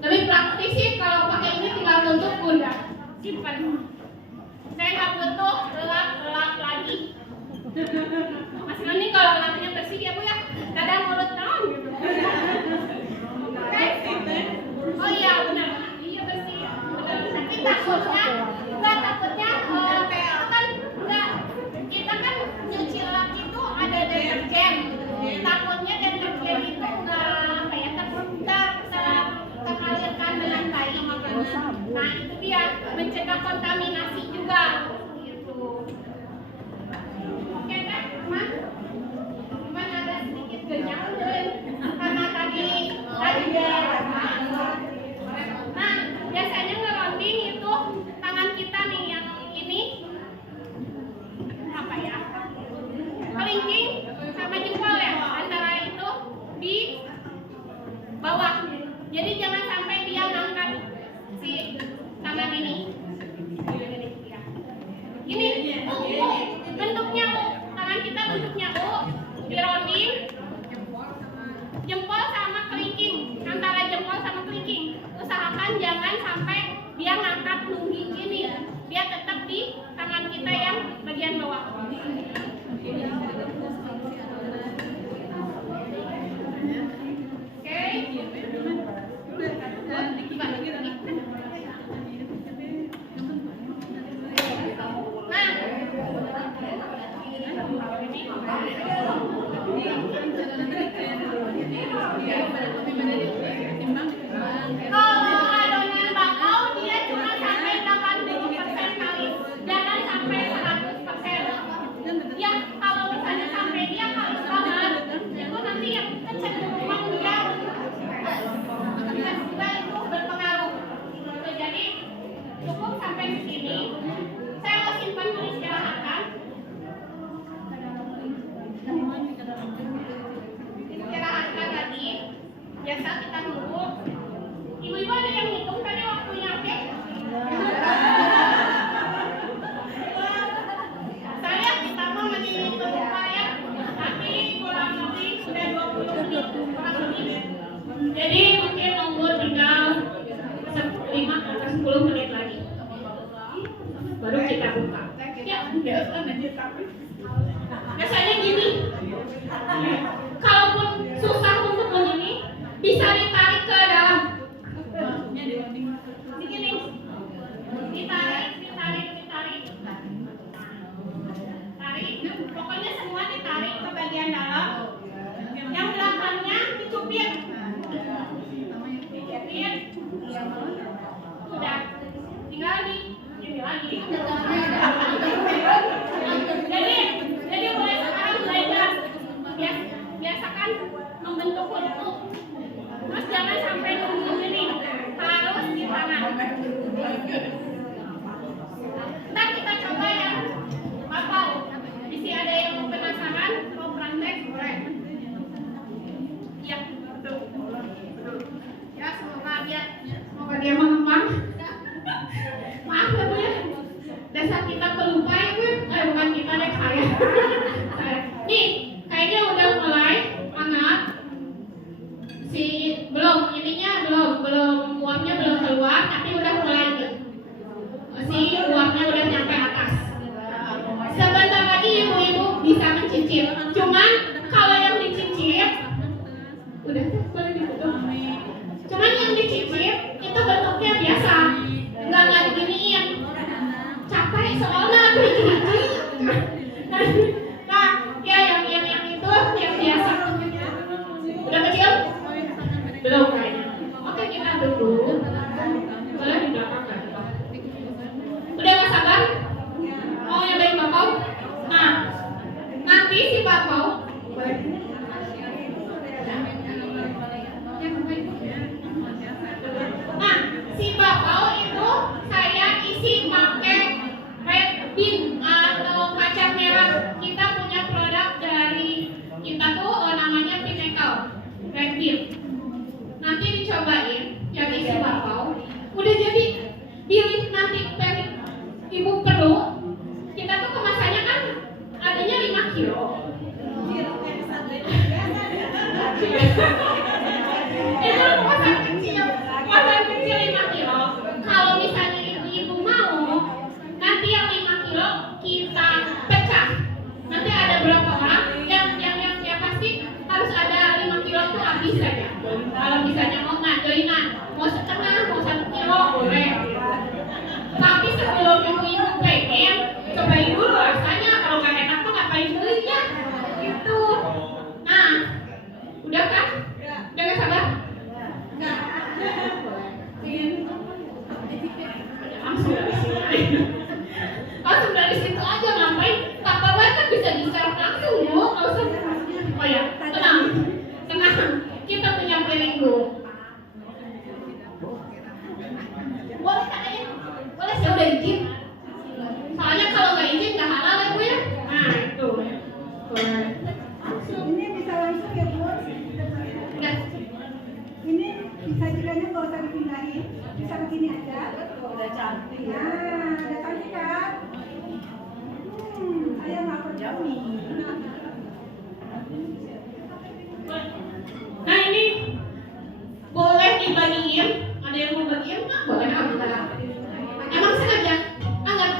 Lebih praktis sih kalau pakai ini tinggal tutup udah simpan. Saya nggak butuh lap lagi. Mas ini kalau lapnya bersih ya Bu ya, kadang mulut tahun gitu. Oh iya benar, iya bersih. Benar. Tapi takutnya kita kan nyuci lap itu ada deterjen. Takutnya deterjen itu teralirkan dengan baik. Nah itu dia mencegah kontaminasi juga. Gitu. Oke kan, teman? Cuman ada sedikit genyang karena tadi Nah, biasanya ngerounding itu tangan kita nih yang ini apa ya? Kelingking sama jempol ya, antara itu di bawah. Jadi jangan sampai dia ngangkat si tangan ini. Gini, bentuknya tangan kita bentuknya di rounding. Jempol sama kelingking, antara jempol sama kelingking. Usahakan jangan sampai dia ngangkat nungging gini. Dia tetap di tangan kita yang bagian bawah. Kalau adonan bakau dia cuma sampai 80% kali, jangan sampai 100%. Biasanya gini, kalaupun susah untuk begini, bisa ditarik ke dalam. Begini, ditarik. Tarik, pokoknya semua ditarik ke bagian dalam. Yang belakangnya dicupit. Udah, tinggal ini lagi. Jadi mulai sekarang belajar biasakan membentuk bentuk. Terus jangan sampai nunggu ini, harus di tangan. Ntar kita coba ya, Bapak. Isi ada yang mau penasaran, mau praktek boleh. Iya, betul. Ya semoga dia mengembang. Maaf ya Bu ya. Dasar kita pelupa ya Bu. Bukan kita deh, saya. Nih, kayaknya udah mulai hangat. Belum uapnya belum keluar, tapi udah mulai nih. Uapnya udah nyampe atas. Sebentar lagi ibu-ibu bisa mencicip. Cuman kalau yang dicicip, udah boleh ditutup. Cuman yang dicicip itu bentuknya biasa, nggak diginiin. Capek soalnya aduh hiji. Nah, ya yang itu yang biasa. Udah kecil? Belum kayaknya. Oke, kita tunggu. Boleh di belakang kan? Udah nggak sabar? Mau nyobain bakau? Nah, nanti si bakau itu saya isi pakai red bean atau kacang merah. Kita punya produk dari kita tuh namanya Pinnacle red bean. Nanti dicobain yang isi bakau. Udah jadi pilih nanti ibu perlu. Kita tuh kemasannya kan adanya 5 kilo. Itu kemasan kecil 5 kilo. Kalau misalnya ibu mau, nanti yang 5 kilo kita pecah. Nanti ada berapa orang yang pasti harus ada 5 kilo tuh habis saja. Kalau misalnya mau ngadoinan, mau setengah, mau 1 kilo boleh. Tapi sebelum ibu pengen, cobain dulu rasanya. Kalau nggak enak tuh ngapain beli ya? Gitu. Nah, udah kan? Udah nggak sabar? Langsung dari situ aja ngapain? Tupperware kan bisa di-serve langsung Bu. Oh ya, tenang. Kita punya piring Bu. Boleh kan ya? Boleh, saya udah izin. Soalnya kalau nggak izin nggak halal ya Bu ya. Nah itu. Boleh. Ini bisa langsung ya Bu? Udah. Ini bisa jikanya nggak usah dipindahin, bisa begini aja. Udah cantik. Nah, udah cantik kan? Saya nggak percaya nih. Nah ini boleh dibagiin. Ada yang mau bagiin nggak? Boleh. Emang sengaja? Enggak.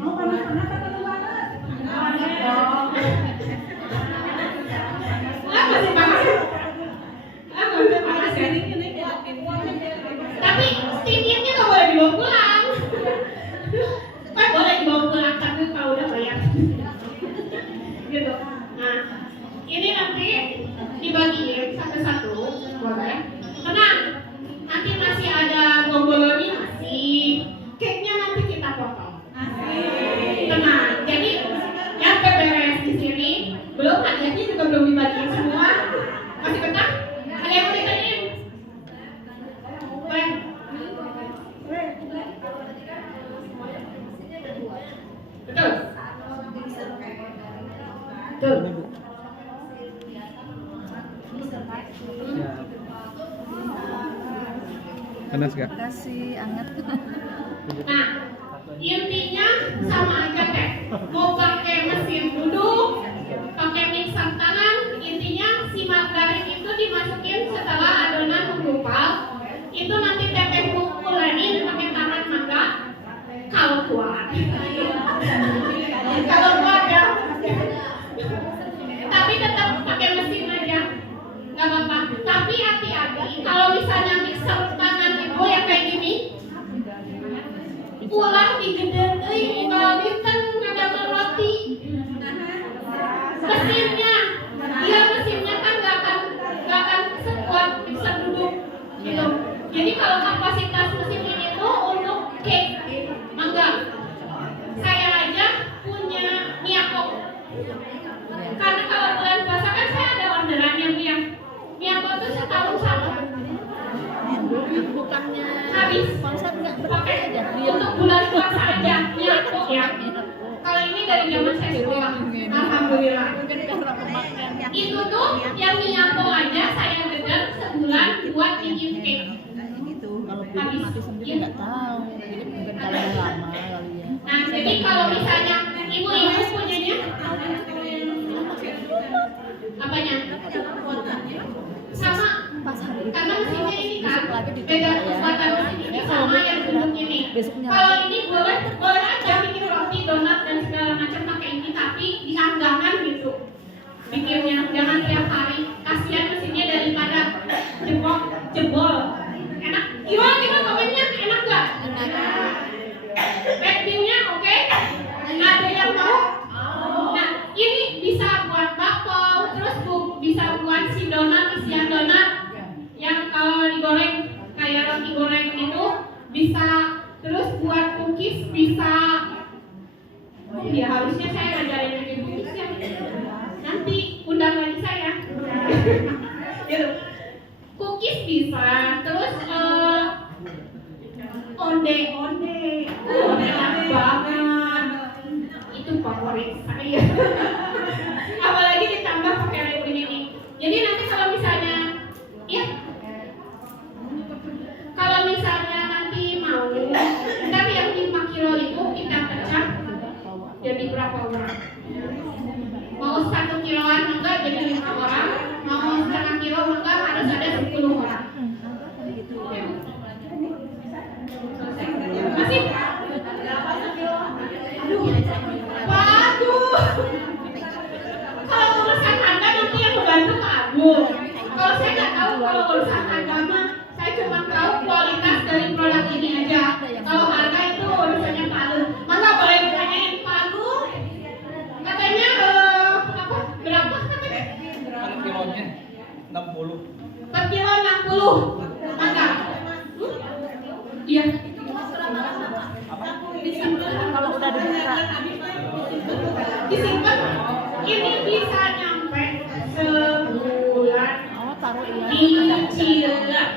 Mau panas-panas atau panas? Masih panas ya? Masih panas ya? Tapi stinginnya nggak boleh dibawa pulang. Kan boleh dibawa pulang, tapi kalau udah bayar. Gitu. Nah, ini nanti dibagiin satu-satu, boleh. Tenang, nanti masih ada bomboloni masih. Cake-nya nanti kita potong. Tenang, jadi yang beres di sini belum, hadiahnya juga belum dibagiin semua. Masih betah? Ada yang mau ditanyain? Boleh? Betul? Betul. Panas gak? Kasih anget. Nah, intinya sama aja teh. Mau pakai mesin duduk, pakai mixer tangan, intinya si margarin itu dimasukin setelah adonan menggumpal. Itu nanti teteh pukulin pakai tangan mangga kalau kuat. gede euy kalau kan ngadamel roti. Mesinnya, mesinnya kan nggak akan sekuat mixer duduk gitu. Jadi kalau kapasitas mesin ini tuh untuk cake, enggak. Saya aja punya miyako. Karena kalau bulan puasa kan saya ada orderannya Bu ya. Miyako tuh setahun satu. Bukannya Habis. konsep nggak Oke, berarti aja. untuk bulan puasa aja miyako ya. Kalau ini dari zaman saya sekolah, alhamdulillah. Mungkin karena pemakaian. Itu tuh yang miyako aja saya gedar sebulan buat bikin cake. Kalau belum mati sendiri nggak tahu. Jadi mungkin kalau udah lama kali ya. Nah, jadi kalau misalnya ibu-ibu punyanya apanya? Sama, Pas hari itu karena mesinnya ini kan besok lagi beda dicoba ya. kekuatan mesin ini sama yang duduk ini. Besoknya Kalau ini boleh aja bikin roti, donat dan segala macam pakai ini, tapi dianggarkan gitu. Bikinnya jangan tiap hari. Kasihan mesinnya daripada jebol. Enak. Gimana komennya? Enak nggak? Backingnya oke? Ada yang mau? Nah, ini bisa buat bakpao, terus bisa buat si donat, isian donat yang kalau digoreng kayak roti goreng itu bisa, terus buat cookies bisa. Oh iya, harusnya saya ngajarin bikin cookies ya. Nanti undang lagi saya. Gitu. Cookies bisa, terus onde enak banget, itu favorit saya. Apalagi ditambah pakai ribun ini. Jadi nanti kalau misalnya nanti mau, ntar yang 5 kilo itu kita pecah jadi berapa orang? Mau 1 kiloan enggak jadi 5 orang, mau setengah kilo enggak harus ada 10 orang. Masih? Waduh. Kalau urusan harga nanti yang membantu Pak Agung. Kalau saya nggak tahu kalau urusan harga mah, saya cuma tahu kualitas dari produk ini aja. Kalau harga itu urusannya Pak Agung. Masa boleh ditanyain Pak Agung? Katanya berapa katanya? Per kilonya 60. Per kilo 60. Maka? Iya. Kalau udah dibuka Disimpan, ini bisa nyampe sebulan. taruh ya. Dicilak.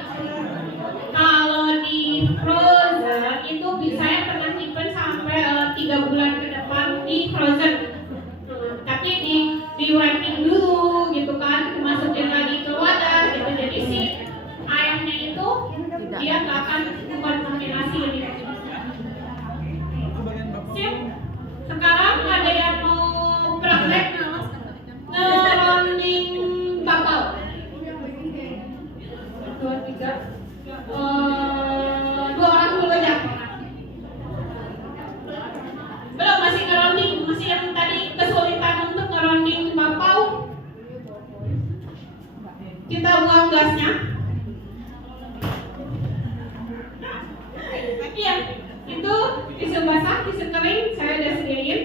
Kalau di frozen itu saya pernah simpen sampai 3 bulan ke depan di frozen. Tapi di wrapping dulu gitu kan, dimasukin lagi ke wadah gitu. Jadi si ayamnya itu dia nggak akan kontaminasi gitu. Sip. Sekarang ada yang mau praktek ngeronding bakpao. 2, 3 2 orang dulu aja. Belum, masih ngeronding, masih yang tadi kesulitan untuk ngeronding bakpao. Kita buang gasnya. Iya, itu tisu basah, tisu kering saya udah sediain.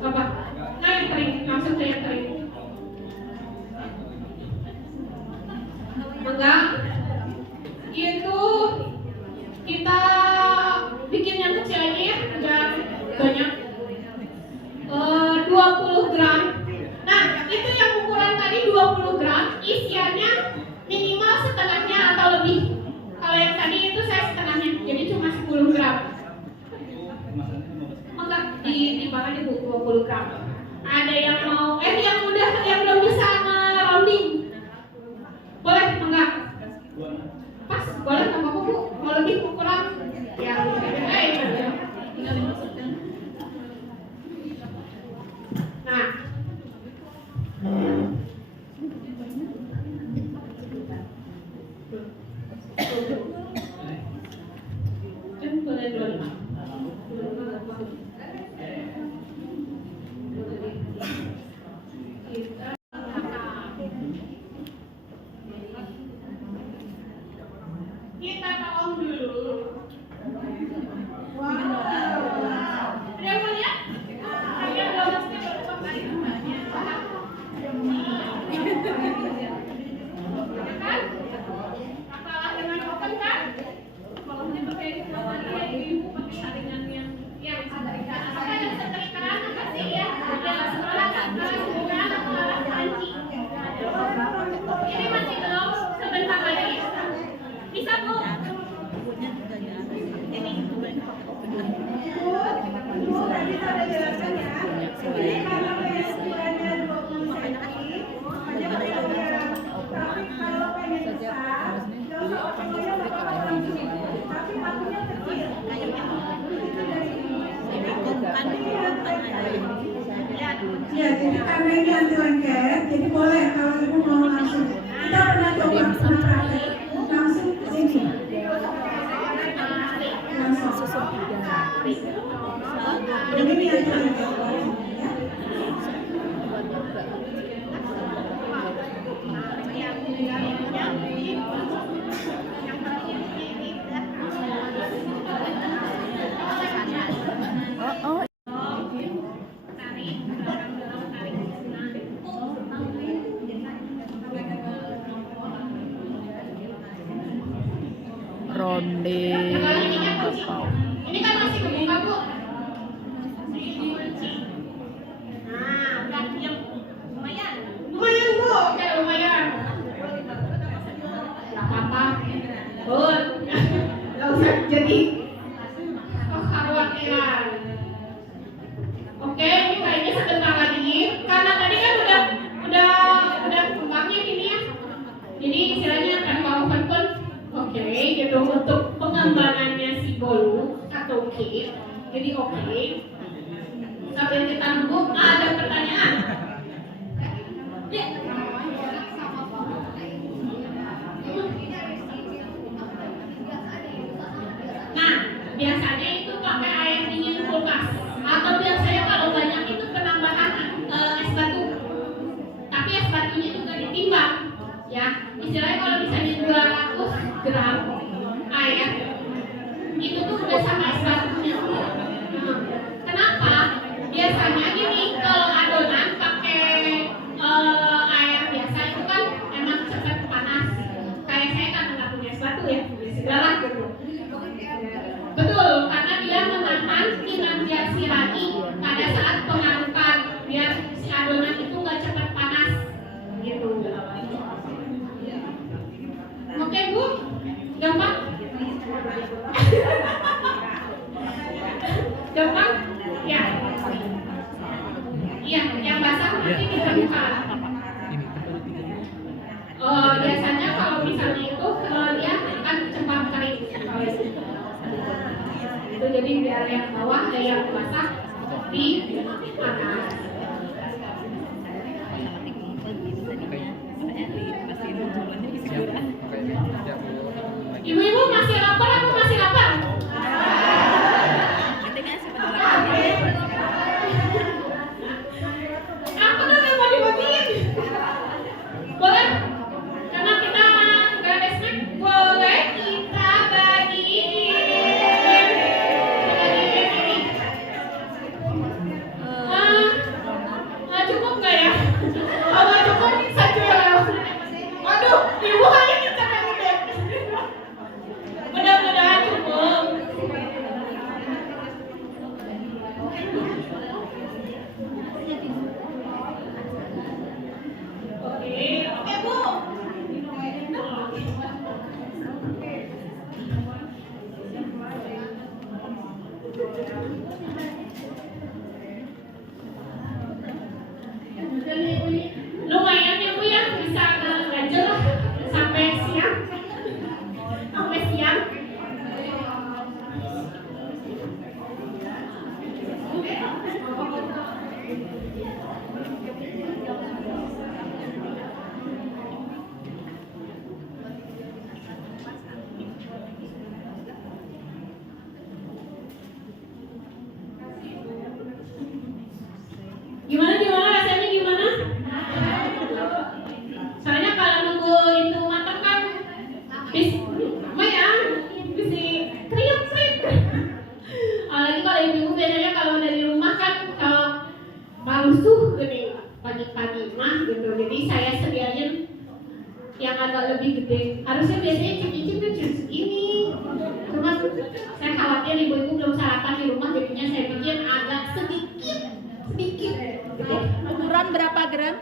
Apa? Nah, yang kering, langsung ke yang kering. Enggak. Itu kita bikin yang kecil aja ya, jangan banyak. 20 gram. Nah, itu yang ukuran tadi 20 gram, isiannya minimal setengahnya atau lebih. Kalau yang tadi itu saya setengahnya, jadi cuma 10 gram. Enggak, di timbangan itu 20 gram. Ada yang mau, yang Ya, jadi karena ini anti lengket, jadi boleh kalau ibu mau langsung. Kita pernah coba praktek langsung ke sini. Langsung. Jadi ini anti lengket. Ya. Oh, ronde apa? Ini kan masih kebuka, Bu. Nah, udah diam. Lumayan. Lumayan, Bu. Oke, lumayan. Enggak apa-apa. Bun. Enggak usah jadi kekhawatiran. Oke, ini kayaknya sebentar lagi. Karena tadi kan udah kembangnya gini ya. Jadi istilahnya kan mau pun oke, gitu untuk pengembangannya si bolu atau kit. Jadi oke. Sambil kita nunggu, ada pertanyaan. Ya. Nah, biasanya itu pakai air dingin kulkas. Atau biasanya kalau banyak itu penambahan es batu. Tapi es batunya juga ditimbang. Ya, istilahnya kalau misalnya 200 gram air itu tuh udah sama es batunya. Kenapa? Biasanya gini, kalau adonan pakai air biasa itu kan emang cepat panas. Kayak saya kan nggak punya es batu ya, segala gitu. Betul, karena dia menahan kinerja si ragi pada saat pengarukan biar si adonan itu nggak cepat panas gitu. Oke Bu, gampang? Gampang? Ya. Iya, yang basah nanti kita buka. Biasanya kalau misalnya itu dia akan cepat kering. Itu jadi biar yang bawah ada yang basah di atas. Ibu-ibu masih lapar atau masih lapar? Aku udah mau dibagiin. Boleh? Karena kita nggak ada snack, boleh kita bagiin. Cukup nggak ya? Kalau nggak cukup, satu ya. Aduh, ibu hanya kita yang gede. Mudah-mudahan cukup. Oke Bu. Lumayan ya Bu ya, bisa ngajar lah sampai siang. Sampai siang. Gimana rasanya gimana? Soalnya kalau nunggu itu matang kan lumayan bisa kriuk. Apalagi kalau ibu biasanya kalau dari rumah kan malusuh gini pagi-pagi mah gitu. Jadi saya sediain yang agak lebih gede. Harusnya biasanya cicip kan cuma segini. Cuma saya khawatir ibu-ibu belum sarapan di rumah, jadinya saya bikin agak sedikit. Ukuran berapa gram?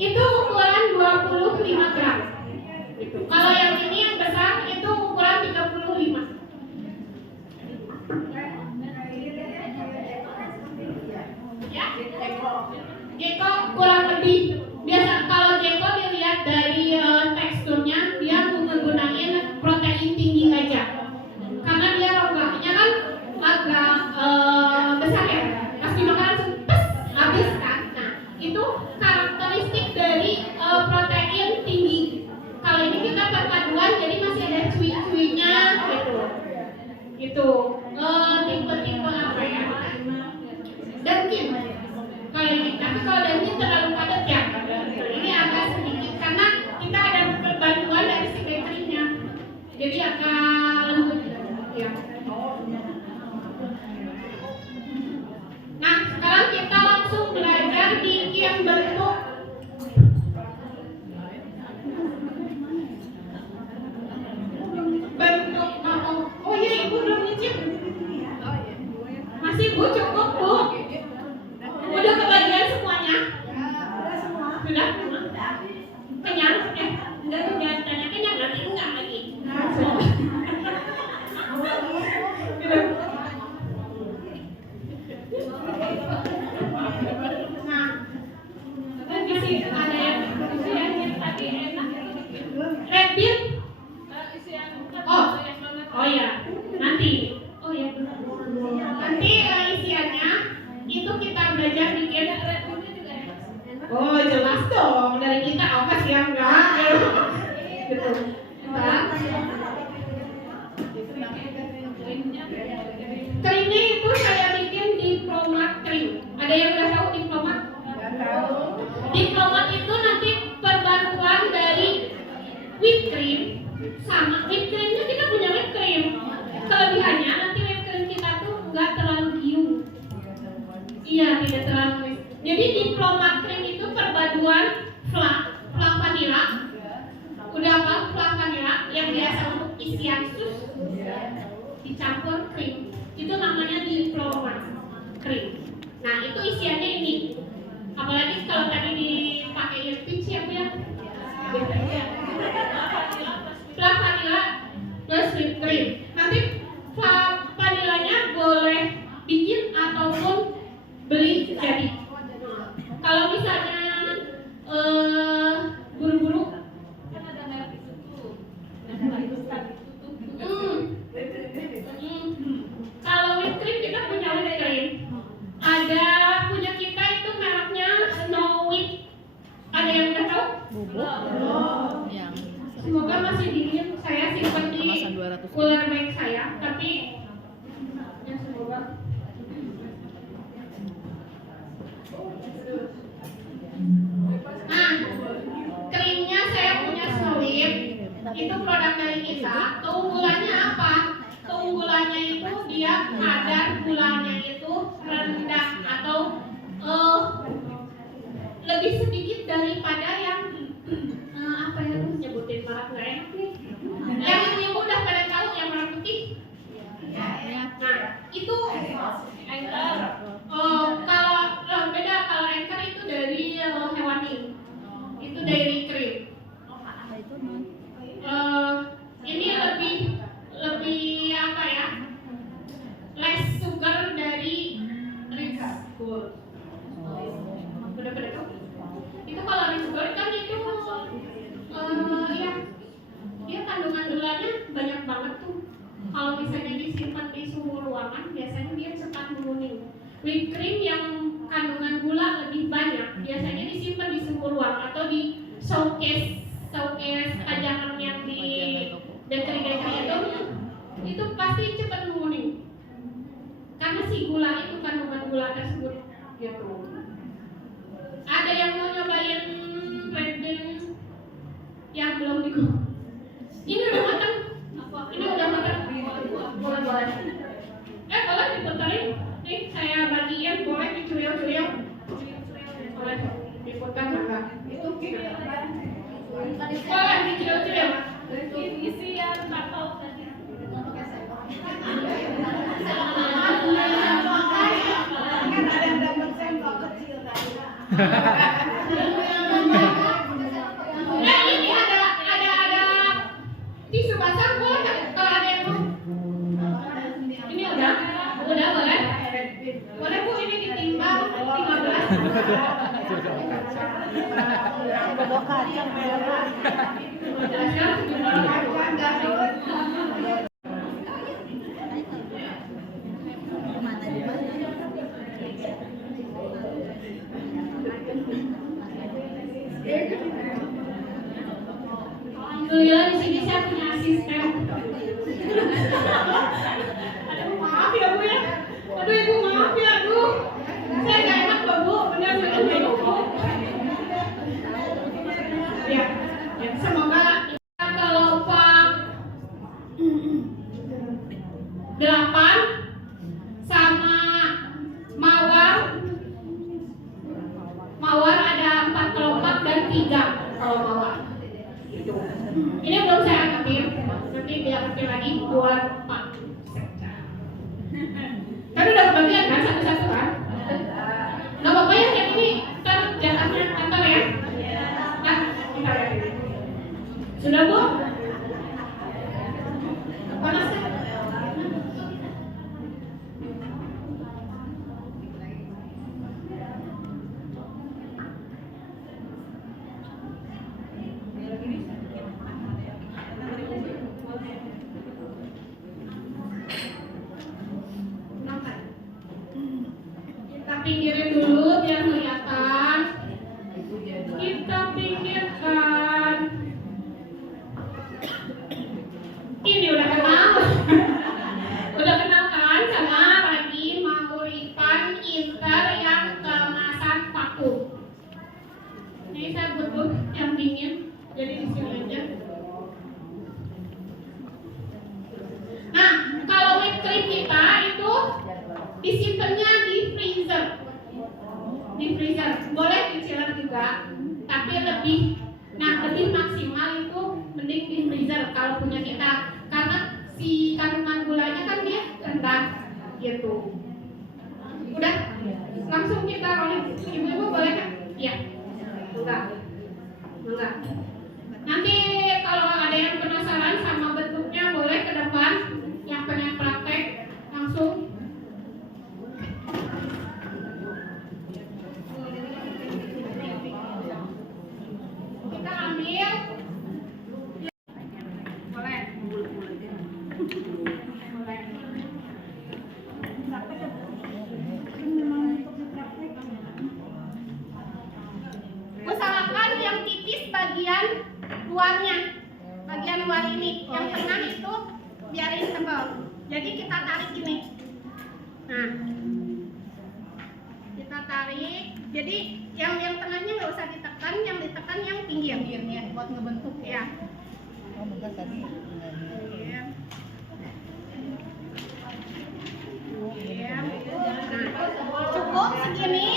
Itu ukuran 25 gram. Gitu. Kalau yang ini yang besar itu ukuran 35. Ya, Jeko kurang lebih. Biasa kalau Jeko dilihat dari teksturnya dia menggunakan protein tinggi aja. Karena dia rombaknya kan agak besar ya. Pas dimakan langsung habis kan. Enggak. Kenyang? Enggak tanya kenyang nanti enggak lagi. Nah, kan di sini ada yang tadi enak. Red bean? Oh ya, nanti. Oh ya, nanti isiannya itu kita belajar bikin red bean juga ya. Oh jelas dong, dari kita apa sih yang enggak? Gitu. Krimnya itu saya bikin diplomat krim. Ada yang udah tahu diplomat? Diplomat itu nanti perpaduan dari whipped cream sama whipped creamnya kita punya whipped cream. Kelebihannya nanti whipped cream kita tuh nggak terlalu giung. Iya, tidak terlalu. Jadi diplomat krim itu perpaduan flan vanila. Udah apa? Flan vanila yang biasa untuk isian sus dicampur krim. Itu namanya diplomat krim. Nah, itu isiannya ini. Apalagi kalau tadi dipakai peach ya, Bu ya. Flan vanila plus whipped cream. Nanti flan vanilanya boleh bikin ataupun beli jadi. Kalau misalnya buru-buru kan ada merek itu tuh. Kalau whipped cream kita punya whipped cream. Ada punya kita itu mereknya Snow Whip. Ada yang udah tahu? Bubuk. Yang Semoga masih dingin. Saya simpan di kemasan 200. cooler bag saya. Tapi ya semoga. Nah, krimnya saya punya Snow Whip. Itu produk dari kita. Keunggulannya apa? Keunggulannya itu dia kadar gulanya itu rendah atau lebih sedikit daripada yang apa ya, nyebutin merek nggak enak nih. Yang ibu udah pada tahu yang merah putih. Nah, itu Anchor. Kalau beda, kalau Anchor itu dari hewani. Itu dairy cream. Ini lebih apa ya? Less sugar dari Rich Gold. Bener-bener tuh. Itu kalau Rich Gold kan itu ya dia kandungan gulanya banyak banget tuh. Kalau misalnya disimpan di suhu ruangan, biasanya dia cepat menguning. Whipped cream yang kandungan gula lebih banyak, biasanya disimpan di suhu ruang atau di showcase pajangan yang di bakery itu pasti cepat menguning. Karena si gula itu kandungan gula tersebut gitu. Ada yang mau nyobain red bean yang belum digoreng? Ini udah matang. Ini udah matang. Boleh. Boleh diputerin. Nih saya bagiin, boleh dicuriau-curiau. Boleh diputar enggak? Itu boleh dicuriau-curiau. Isian atau tadi. Nah ini ada tisu basah boleh nggak? Kalau ada yang mau? Ini udah boleh? Boleh Bu, ini ditimbang 15. Bawa kacang merah. Alhamdulillah di sini saya punya asisten. Aduh, maaf ya Bu ya. Aduh Ibu maaf ya Bu. Saya nggak enak loh Bu, benar-benar Bu. Ya, semoga kalau Pak 8 sama mawar ada 4 kelopak dan 3 kalau mawar. Ini belum saya angkatin, nanti biar angkatin lagi buat Pak Sekda. Kan udah kebagian kan satu-satu kan? Gak apa-apa ya yang ini ntar jatahnya kantor ya. Sudah Bu? Panas kan? Kita pinggirin dulu biar kelihatan. Kita pinggirkan. Ini udah kenal. Udah kenal kan sama lagi memberikan inter yang kemasan vakum. Ini saya butuh yang dingin, jadi di sini aja. Nah, kalau whipped cream kita itu disimpannya di freezer. Di freezer boleh di chiller juga, tapi lebih maksimal itu mending di freezer kalau punya kita, karena si kandungan gulanya kan dia rendah gitu. Udah, langsung kita rolling. Ibu-ibu boleh kan? Iya. Enggak. Nanti kalau ada yang penasaran sama bentuknya boleh ke depan. Yang pengen praktek langsung. Kita ambil. Boleh. Usahakan yang tipis bagian luarnya, bagian luar ini, yang tengah itu biarin tebal. Jadi kita tarik gini. Nah, kita tarik. Jadi yang tengahnya nggak usah ditekan, yang ditekan yang pinggirnya buat ngebentuk ya. Oh, enggak tadi. Iya. Iya. Nah, cukup segini.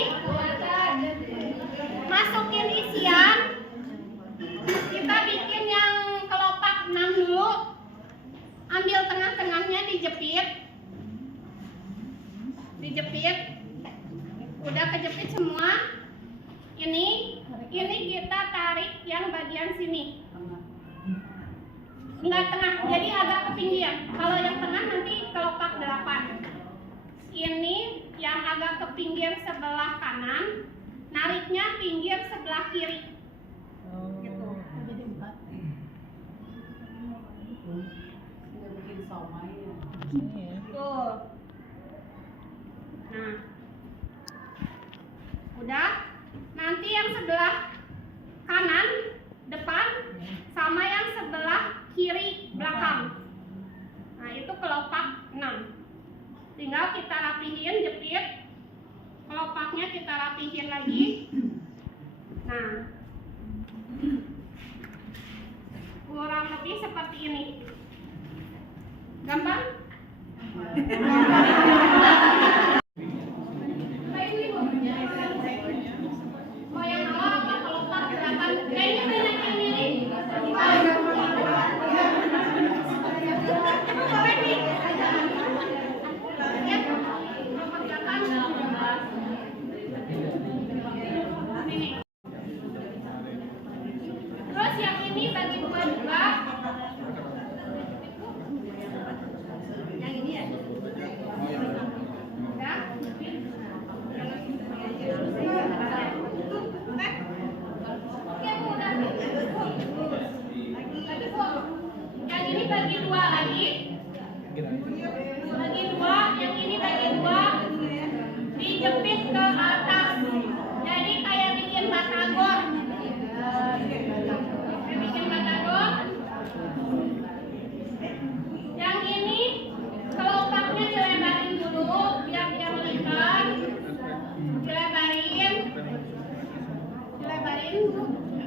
Masukin isian. Kita bikin yang kelopak 6 dulu. Ambil tengah-tengahnya dijepit. Udah kejepit semua. Ini kita tarik yang bagian sini. Enggak tengah, jadi agak ke pinggir. Kalau yang tengah nanti kelopak 8. Ini yang agak ke pinggir sebelah kanan, nariknya pinggir sebelah kiri. Gitu. Jadi 4. Tuh. Nah. Udah. Nanti yang sebelah kanan depan sama yang sebelah kiri belakang. Nah, itu kelopak 6. Tinggal kita rapihin, jepit. Kelopaknya kita rapihin lagi. Nah. Kurang lebih seperti ini. Gampang? Mau yang awal apa kelopak 8? Kayaknya banyak yang mirip. Boleh nih. Ya, kelopak 8. Ini. Terus yang ini bagi 2 juga. Yang ini ya? Ya. Yang ini bagi 2 lagi. Bagi 2, yang ini bagi 2. Dijepit ke atas. Jadi kayak bikin batagor. Bikin batagor. Yang ini kelopaknya dilebarin dulu biar dia melingkar. Dilebarin.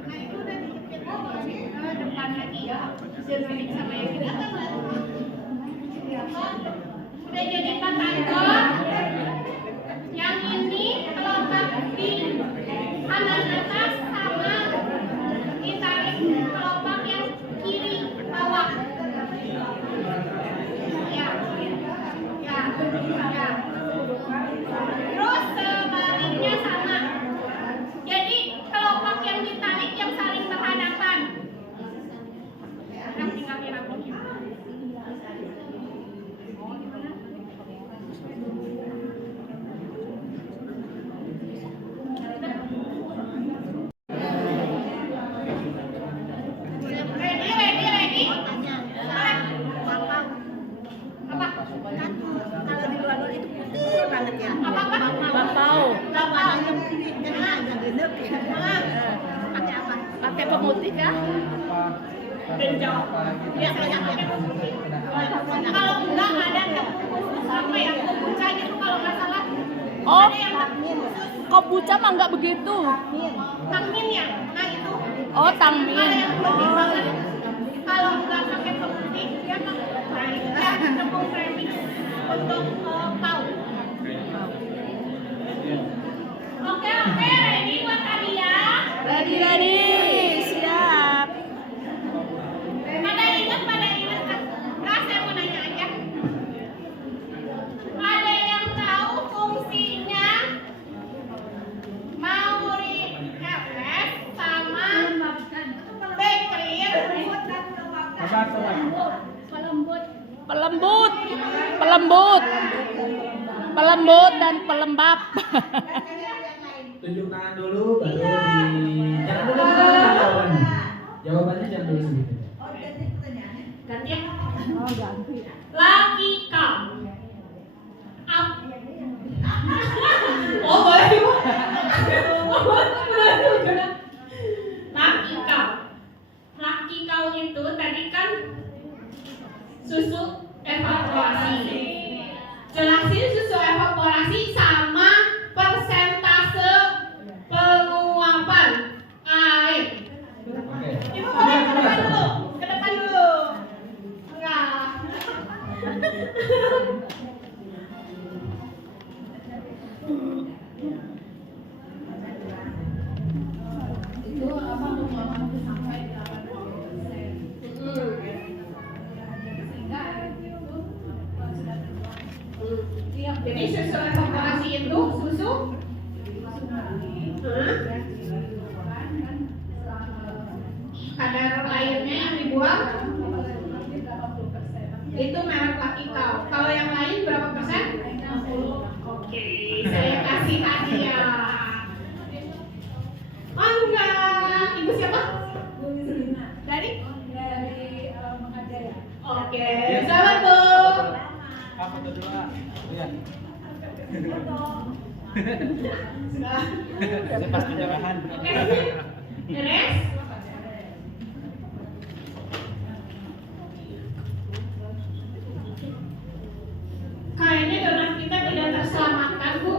Nah, itu udah dijepit ke depan lagi ya. Dibalik sama yang ini. Udah jadi batagor. Yang ini kelopak di kanan atas sama ditarik kelopak yang kiri bawah. Ya. Terus sebaliknya sama. Jadi kelopak yang ditarik yang saling berhadapan. pemutih kah? Dan jawab. Biasanya pakai pemutih. Kalau enggak ada tepung khusus apa ya? Kombucha gitu kalau nggak salah. Oh, Ada yang tepung khusus. kombucha mah nggak begitu. Tangmin ya? Nah itu. Oh, Ada tangmin. yang putih banget. Kalau nggak pakai pemutih, dia pakai tepung premix untuk pau. Oke, ready buat hadiah? Ready, siap. Pada ingat? Nah, saya mau nanya aja. Ada yang tahu fungsinya Mauri Everest sama Bakery? Pelembut dan pelembab. Tunjuk tangan dulu, baru jangan dulu jawabannya. Jawabannya jangan dulu segitu. Ganti ya? Lucky Cow. Oh boleh ibu. Lucky Cow itu tadi kan susu evaporasi. Jelasin susu evaporasi sama persentase penguapan air. Oke. Ibu boleh ke depan dulu. Enggak. Jadi susu evaporasi itu susu kadar airnya yang dibuang itu merek Lucky Cow. Kalau yang lain berapa persen? Oke, saya kasih hadiah. Oh enggak, ibu siapa? Dari? Oke, selamat bu. Apa tuh dulu? Iya. Sudah. Saya pas penyerahan. Oke, beres. Kayaknya donat kita tidak terselamatkan bu.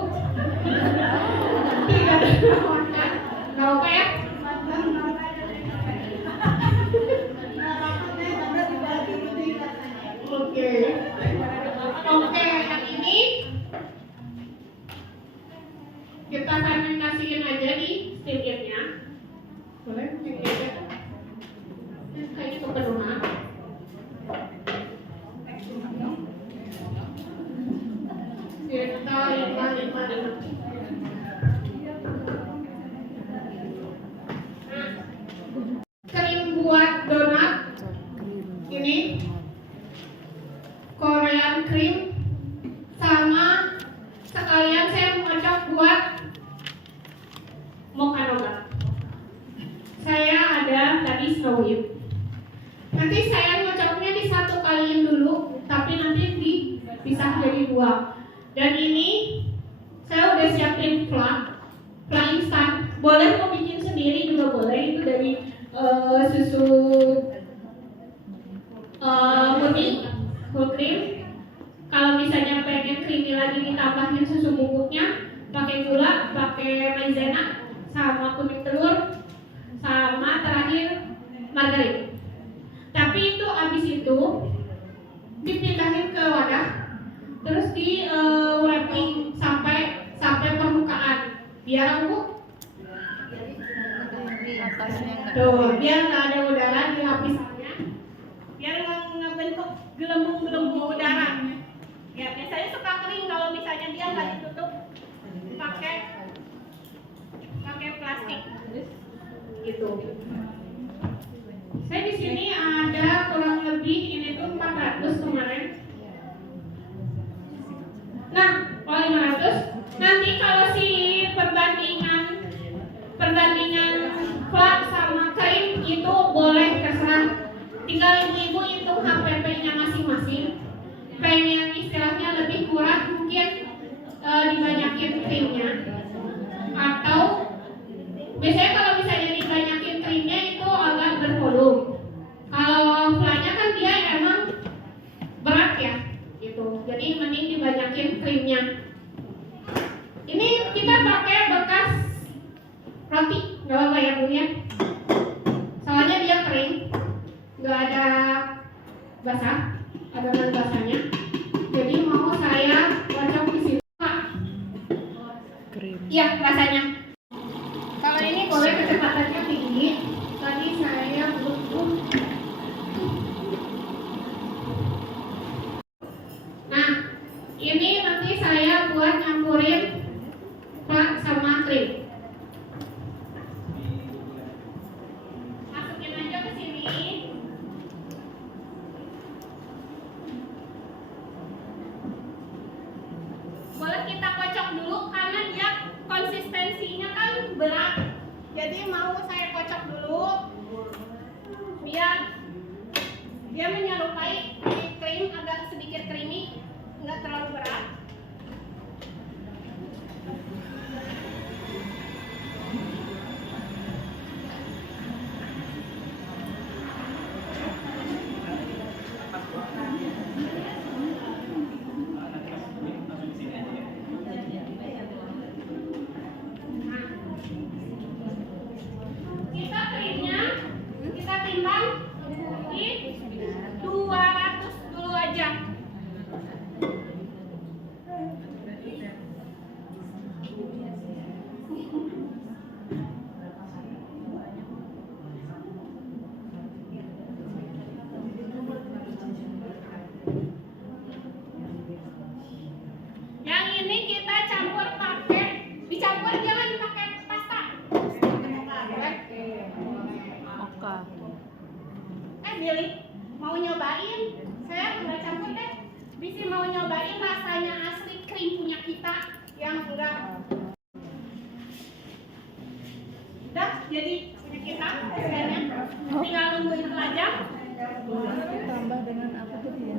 Tidak terselamatkan. Gak apa ya? Oke. Oke, yang ini kita akan kasihin aja di stikernya. Boleh? Stikernya. Kayaknya kepenuhan. Kita 5. Krim buat donat ini Korean cream sama sekalian saya ngocok buat mocha donut. Saya ada tadi snow whip. Nanti saya ngocoknya disatu kaliin dulu, tapi nanti dipisah jadi 2. Dan ini saya udah siapin flan instan. Boleh mau bikin sendiri juga boleh, itu dari susu putih full cream. Kalau misalnya pengen creamy lagi ditambahin susu bubuknya, pakai gula, pakai maizena, sama kuning telur, sama terakhir margarin. Tapi itu abis itu dipindahin ke wadah, terus di wrapping sampai permukaan, biar bu. Tuh, biar nggak ada udara di lapisannya, biar nggak bentuk gelembung-gelembung udara. Ya, biasanya suka kering kalau misalnya dia nggak ditutup pakai plastik, gitu. Saya di sini ada kurang lebih ini tuh 400 kemarin. Nah, 500. Nanti kalau si perbandingan flat sama krim itu boleh terserah. Tinggal ibu hitung HPP-nya masing-masing. Pengen istilahnya lebih kurang mungkin dibanyakin krimnya. Atau biasanya kalau misalnya dibanyakin krimnya itu dulu ya. Soalnya dia kering, nggak ada basah, adonan basahnya. Jadi mau saya kocok di sini. Krim. Iya, rasanya. Kalau ini boleh kecepatannya tinggi. Tadi saya butuh. Nah, ini nanti saya buat nyampurin plak sama krim. Masukin aja ke sini. Boleh kita kocok dulu karena dia konsistensinya kan berat. Jadi mau saya kocok dulu biar dia menyerupai krim, agak sedikit creamy, nggak terlalu berat. Kita krimnya kita timbang di 200 dulu aja. Yang ini kita campur pakai, dicampur jangan pakai pasta. Oka. Billy mau nyobain, saya nggak campur deh. Bisi mau nyobain rasanya asli krim punya kita yang enggak. Udah jadi punya kita hasilnya. Tinggal nunggu itu aja. Tambah dengan apa tadi ya?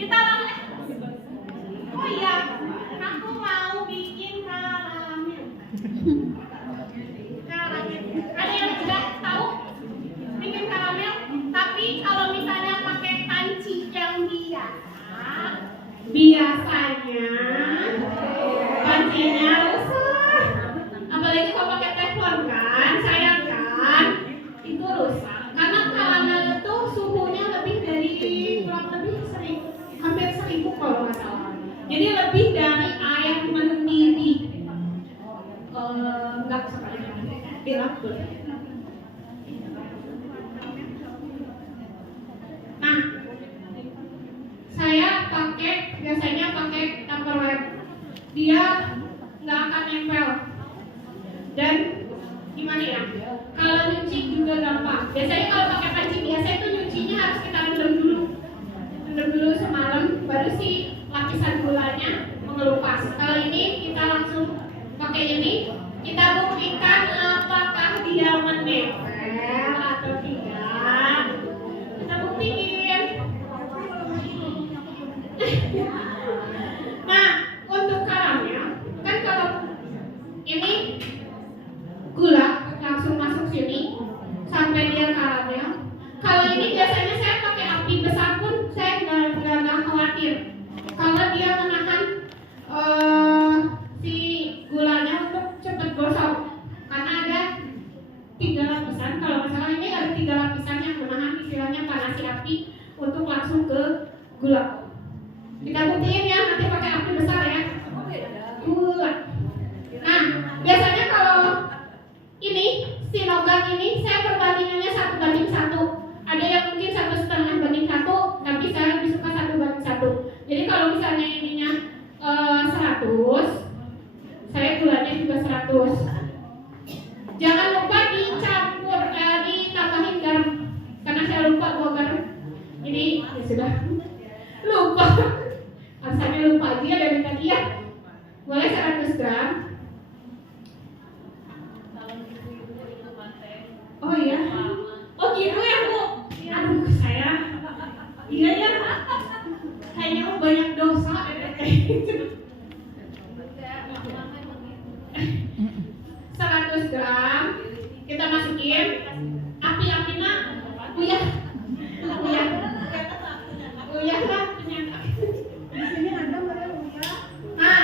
Kita langsung. Oh iya, aku mau bikin karamel. Karamel. Ada yang sudah tahu bikin karamel? Tapi kalau misalnya pakai panci yang biasanya pancinya rusak. Apalagi kalau pakai teflon kan, sayang kan, itu rusak. Karena karamel itu suhunya lebih dari kurang lebih hampir 1000 kalau nggak salah. Jadi lebih dari air mendidih. Enggak sebenarnya bilang boleh. Nah, saya biasanya pakai Tupperware. Dia nggak akan nempel. Dan gimana ya? Kalau nyuci juga gampang. Biasanya kalau pakai panci biasa itu nyucinya harus kita rendam dulu semalam, baru si lapisan gulanya mengelupas. Kalau ini kita langsung pakai ini. Kita buktikan apakah dia menempel atau tidak. Kita buktiin. Nah, untuk karamel, kan kalau ini gula langsung masuk sini sampai dia karamel. Kalau ini biasanya saya pakai api besar pun saya nggak khawatir. Kalau dia menahan si gulanya untuk cepat gosok, karena ada 3 lapisan. Kalau misalnya ini ada 3 lapisan yang menahan istilahnya panasi api untuk langsung ke gula. Kita buktiin ya, nanti pakai api besar ya. Nah, biasanya kalau ini si logam ini saya perbandingannya 1:1. Ada yang mungkin 1,5:1, tapi saya lebih suka 1:1. Jadi kalau misalnya ininya 100, saya gulanya juga 100. Jangan lupa dicampur, ditambahin garam, karena saya lupa bawa garam. Jadi ya sudah lupa. Asalnya lupa aja dari tadi ya. Boleh 100 gram. Oh iya. Oh gitu ya Bu. Aduh saya. Iya ya. Kayaknya banyak dosa kayak gitu. 100 gram kita masukin. Api-apinya uyah lah. Di sini ada Mbak Uya. Nah,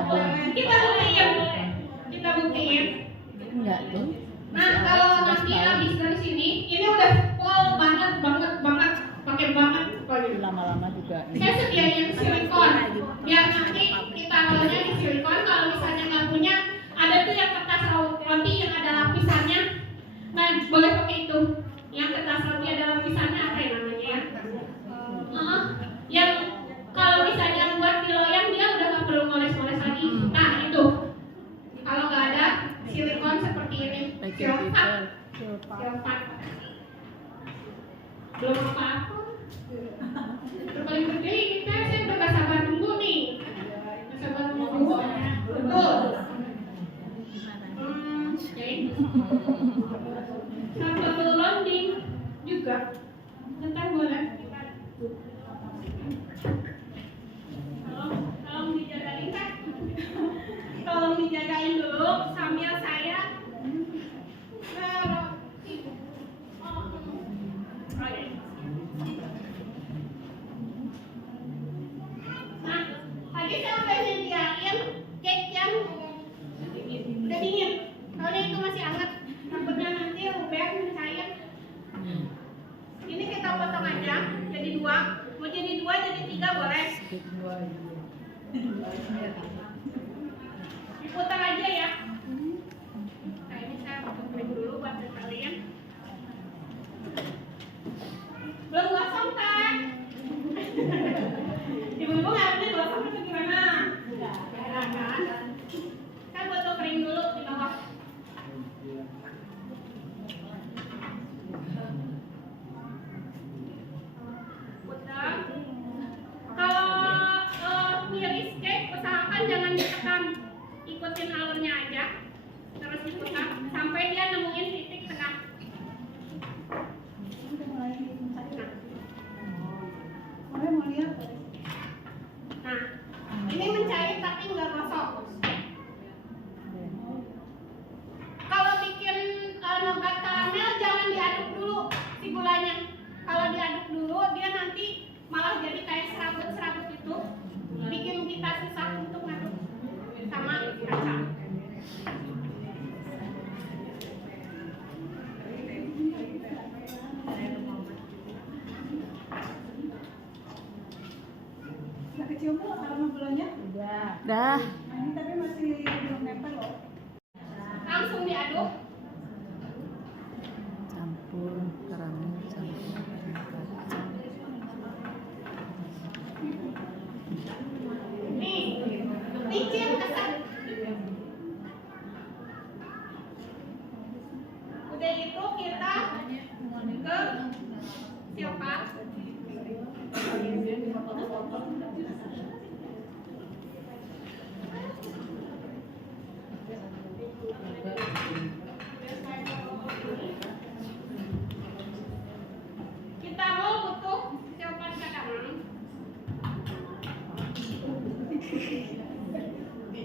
sabun. Kita buktiin. Kita buktiin. Enggak tuh. Nah, kalau nanti habis dari sini, ini udah full banget pakai banget pokoknya. Lama-lama juga. Saya sediain silikon, biar nanti kita rolnya di silikon. Kalau misalnya nggak punya, ada tuh yang kertas roti yang ada lapisannya. Nah, boleh pakai itu. Yang kertas roti ada lapisannya apa yang namanya ya? Yang kalau misalnya buat di loyang dia udah nggak perlu ngoles-ngoles lagi. Nah itu. Kalau nggak ada silikon seperti ini, silfat. Belum apa-apa. Yang paling gede ini saya udah gak sabar tunggu nih. Gak sabar tunggu. Betul. Oke. Sampai loading juga. Bentar boleh. Tolong dijagain kan? Tolong dijagain dulu sambil saya Nah, tadi saya udah nyediain cake yang udah dingin. Soalnya itu masih hangat. Takutnya nanti Ruben mencair. Ini kita potong aja jadi 2. Mau jadi 2 jadi 3 boleh. Diputar aja ya. Nah ini saya potong dulu buat kalian. Belum gosong kan? Ibu-ibu ngarepnya gosong atau gimana? Ya kan? Saya butuh kering dulu di bawah. Putar. Kalau ngiris cake usahakan jangan ditekan, ikutin alurnya aja, terus diputar sampai dia nemuin titik tengah. Nah, ini mencair tapi nggak gosong. Kalau bikin nougat karamel jangan diaduk dulu si gulanya. Kalau diaduk dulu dia nanti malah jadi kayak serabut-serabut itu, bikin kita susah untuk ngaduk sama kacang. Udah kecium belum aroma gulanya? Dah. Ini tapi masih belum nempel loh. Langsung diaduk. Campur karamel campur kacang. Nih, licin kesan. Udah itu kita ke silpat. Kita mau butuh silpat cadangan.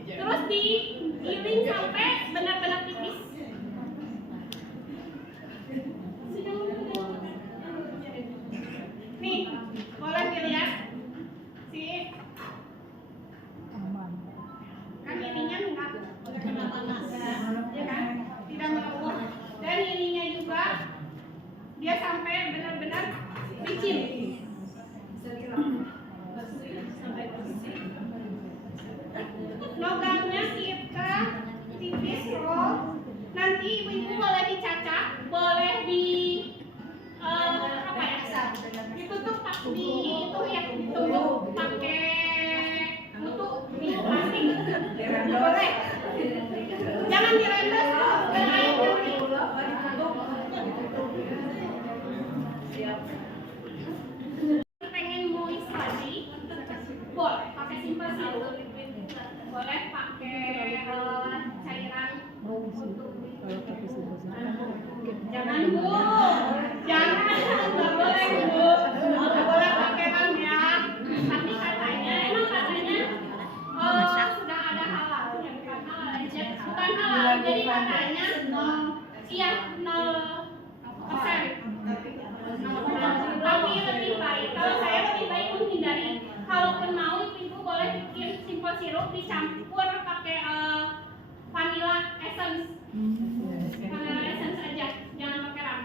Terus digiling sampai benar-benar tipis. Nih, boleh dilihat si kan ininya enggak kena panas, ya kan? Tidak meleleh. Dan ininya juga dia sampai benar-benar licin. Nougatnya kita tipis roll. Nanti ibu-ibu boleh dicacah, boleh di apa ya? Ditutup di itu ya, ditutup pakai tutup di plastik. Boleh. Jangan direndas dan air nanti. Pengen nulis lagi, boleh pakai simple sirup, boleh pakai cairan untuk jangan bu, jangan, nggak boleh bu, nggak boleh pakai kan ya. Tapi katanya, emang katanya sudah ada halal, ya bukan halal aja, bukan halal. Jadi katanya 0%. Tapi lebih baik, kalau saya lebih baik menghindari. Kalaupun mau ibu boleh bikin simple sirup dicampur pakai vanilla essence. Vanilla essence aja, jangan pakai ram.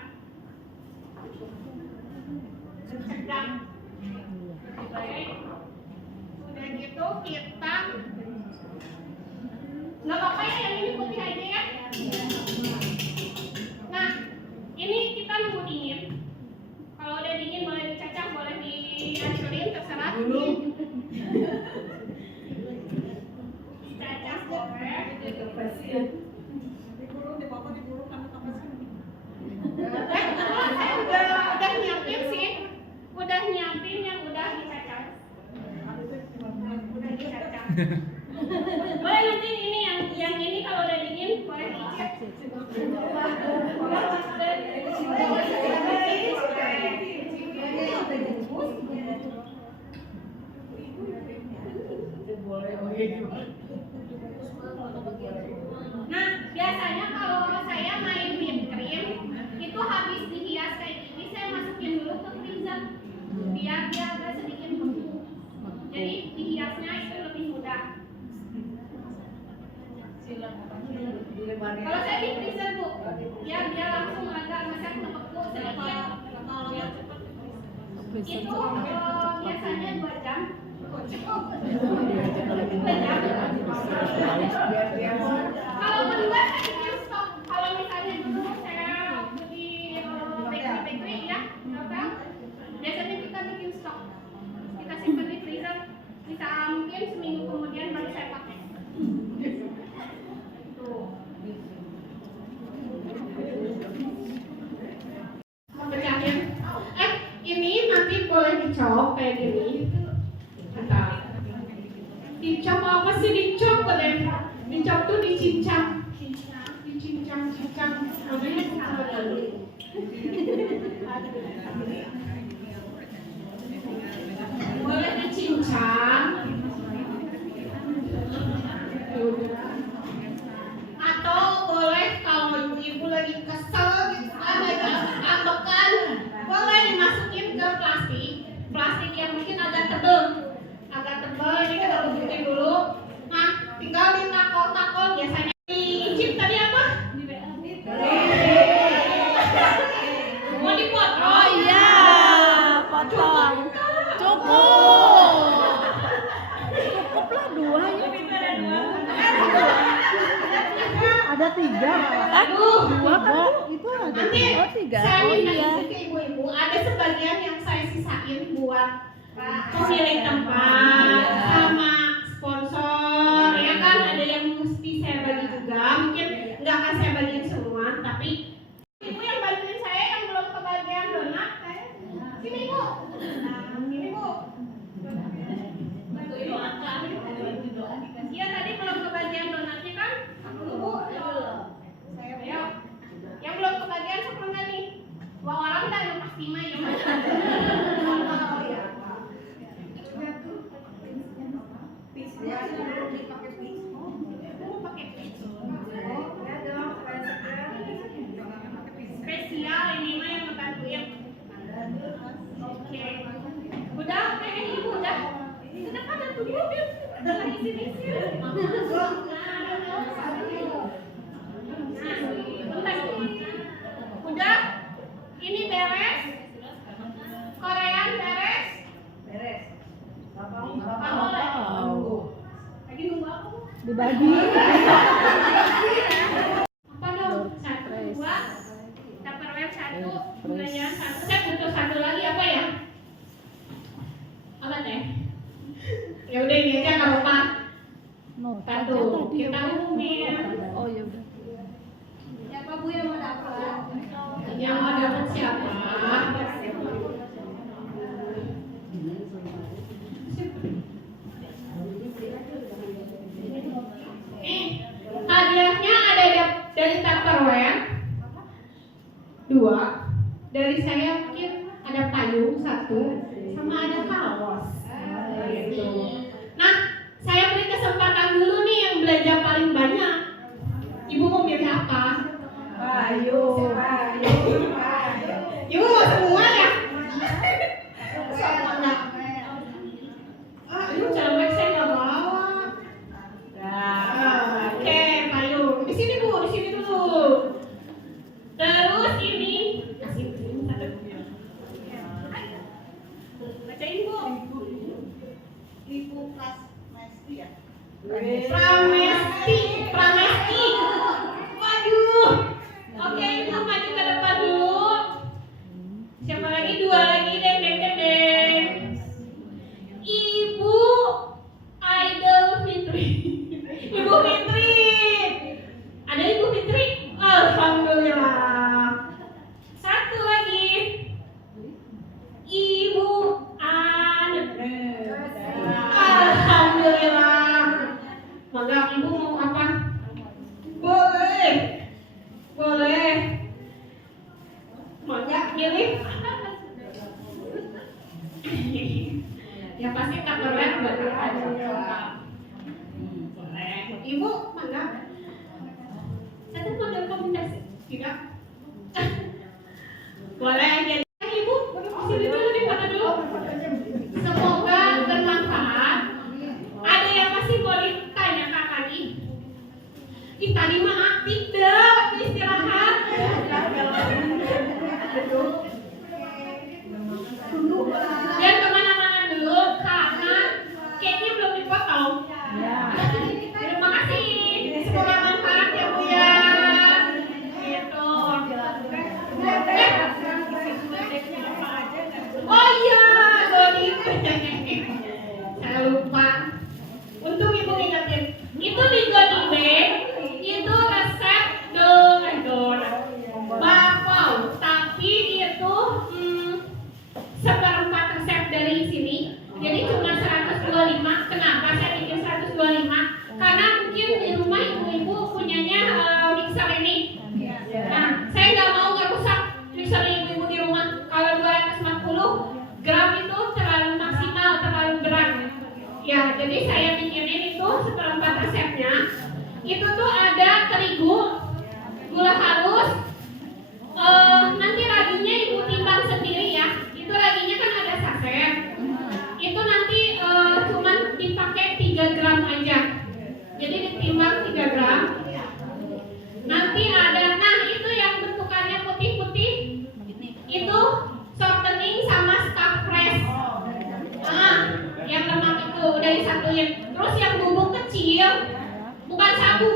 Sedap. Oke. Udah gitu kita nggak apa-apa ya yang ini putih aja ya. Nah, ini kita nunggu dingin. Kalau udah dingin boleh dicacah, boleh dihancurin, terserah. Dicacah boleh. Saya udah nyiapin sih. Udah nyiapin yang udah dicacah. Udah dicacah. Boleh nanti ini yang ini kalau udah dingin boleh dicek. Nah, biasanya kalau saya main whipped cream itu habis dihias kayak gini, saya masukin dulu ke freezer biar dia agak sedikit beku. Jadi dihiasnya itu lebih mudah. Kalau saya di freezer bu, biar dia langsung agak ngeset beku sedikit. Itu biasanya 2 jam. Kalau berdua saya bikin stok. Kalau misalnya dulu saya di bakery ya, biasanya kita bikin stok. Kita simpan di freezer, bisa mungkin seminggu kemudian baru saya pakai. Tuh. Pecahin. Ini nanti boleh dicop kayak gini. Dicop apa sih dicop boleh? Dicop tuh dicincang. Dicincang. Boleh dicincang. Atau boleh kalau ibu lagi kesel gitu kan, lagi ambekan, boleh dimasukin ke plastik yang mungkin agak tebal. Ini kita bentukin dulu. Nah, tinggal ditakol-takol biasanya. Icip tadi apa? Mau dipotong? Oh iya, potong. Cukuplah 2 ya. Ada 3. Aduh, 2 kan Bu? Itu ada. nanti 3. saya Oh minta iya. izin ke ibu-ibu. Ada sebagian yang saya sisain buat pemilik tempat sama sponsor, ya kan, ada yang mesti saya bagi juga. Mungkin nggak akan saya bagiin semua, tapi ibu yang bantuin saya yang belum kebagian donat, sini bu, ini bu, bantuin donat kan? Iya tadi belum kebagian donatnya kan? Bu, ayo, yang belum kebagian siapa enggak nih? Wah orang dah yang pasti mah yang spesial ini mah yang ngebantuin. Oke. Udah, ibu udah. Ke depan atuh dulu, udah isi-isi. Udah. Ini beres. Korean beres. Lagi nunggu apa? Dibagi. Apa dong? 1, 2, Tupperware 1, belanjaan 1. Saya butuh 1 lagi apa ya? Apa teh? Ya udah ini aja nggak apa-apa. Satu, kita umumin. Oh ya udah. Siapa bu yang mau dapat? Yang mau dapat siapa? Hadiahnya ada dari Tupperware 2, dari saya mungkin ada payung 1, sama ada kaos. Gitu. Nah, saya beri kesempatan dulu nih yang belanja paling banyak. Ibu mau milih apa? Payung. Ibu mau semua ya? Semua enggak? Ibu cewek saya nggak bawa. Pramesti. Waduh. Oke, Ibu maju ke depan dulu. Siapa lagi? Dua lagi, deng. Ibu Idol Fitri. Ibu Fitri. Ada Ibu Fitri? Alhamdulillah. Satu lagi. Ibu An. Alhamdulillah. Mangga Ibu mau apa? Boleh. Mangga pilih. Ya pasti Tupperware buat apa aja. Boleh. Ibu mangga. Satu mau rekomendasi? Tidak. Boleh jadi Ibu. Sini dulu di mana dulu. Semoga bermanfaat. Ada yang masih mau ditanyakan lagi? Tadi mah aktif dah waktu istirahat. Dan kemana-mana dulu karena kayaknya belum dipotong. Terima kasih. Semoga manfaat ya Bu ya. Gitu. Oh iya, Doni. Saya lupa. Untung Ibu ingetin. Itu di Goodie itu resep donat bakpao, tapi itu seperempat resep dari sini. Jadi cuma 125. Kenapa saya bikin 125? Karena mungkin di rumah ibu-ibu punyanya mixer ini. Nah, saya nggak mau ngerusak mixer ibu-ibu di rumah. Kalau 240 gram itu terlalu maksimal, terlalu berat. Ya, jadi saya bikinin itu seperempat resepnya. Itu tuh ada terigu, gula halus, nanti raginya ibu timbang sendiri ya. Itu raginya kan ada saset. Itu nanti cuman dipakai 3 gram aja. Jadi ditimbang 3 gram. Nanti ada, nah itu yang bentukannya putih-putih. Itu shortening sama stuff fresh. Yang lemak itu udah disatuin. Terus yang bubuk kecil, bukan sabu.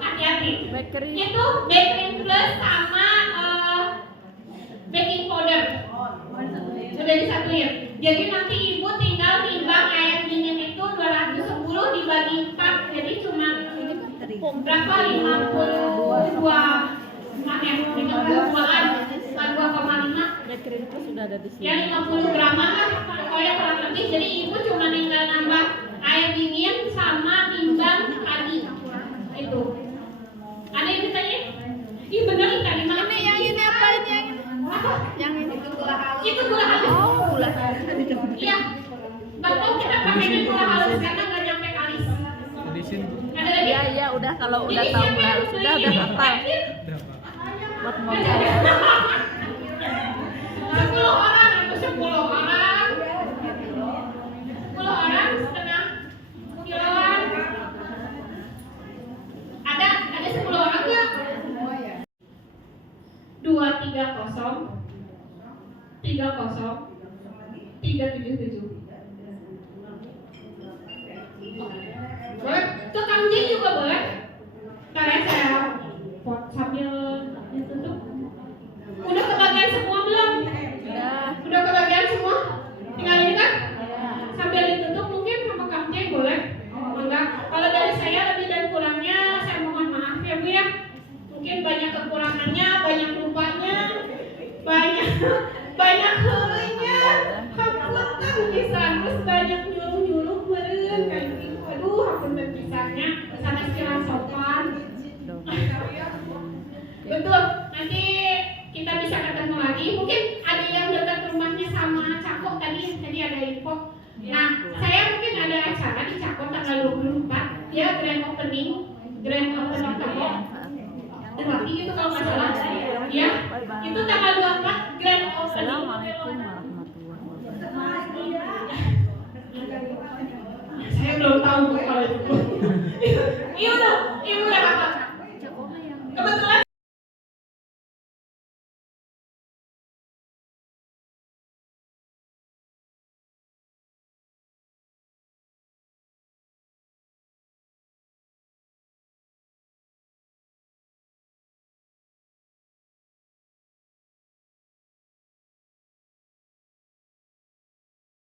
Hati-hati. Itu bakery plus sama baking powder. Sudah disatuin. Jadi nanti ibu tinggal timbang air dingin itu 210 dibagi 4. Jadi cuma berapa? 52. 52-an. 2,5. Bakery itu sudah ada di sini. Ya 50 graman lah pokoknya kurang lebih. Jadi ibu cuma tinggal nambah air dingin sama timbang tadi itu. Ada yang ditanya? Ih bener tadi mana? Yang ini apa ini? Apa? Yang ini Itu gula halus. Oh, gula halus. Iya. Bakpao kita pakainya gula halus karena nggak nyampe kalis. Ada lagi? Iya, udah kalau udah tahu gula halus udah hafal. Buat ngomong. 10 orang itu 10 orang. 10 orang setengah kiloan. Ada 10 orang nggak? 230 377. Boleh? Tuh Kang Jin juga boleh. Ntar ya saya pot sambil tutup. Udah kebagian semua belum? Udah kebagian semua? Tinggal ini kan? Sambil ditutup mungkin sama Kang Jin boleh? Enggak. Kalau dari saya lebih dan kurangnya saya mohon maaf ya Bu ya. Mungkin banyak kekurangannya, banyak lupanya, banyak heunya. Hapunten pisan terus banyak nyuruh-nyuruh beureun kayak gitu. Aduh, hapunten pisannya sanes kirang sopan. Betul. Nanti kita bisa ketemu lagi. Mungkin ada yang dekat rumahnya sama Cakok tadi ada info. Nah, saya mungkin ada acara di Cakok tanggal 24 ya grand opening Cakok. Berarti itu kalau nggak salah ya. Itu tanggal 24 grand opening. Assalamualaikum warahmatullahi wabarakatuh. Saya belum tahu kalau itu. Iya udah.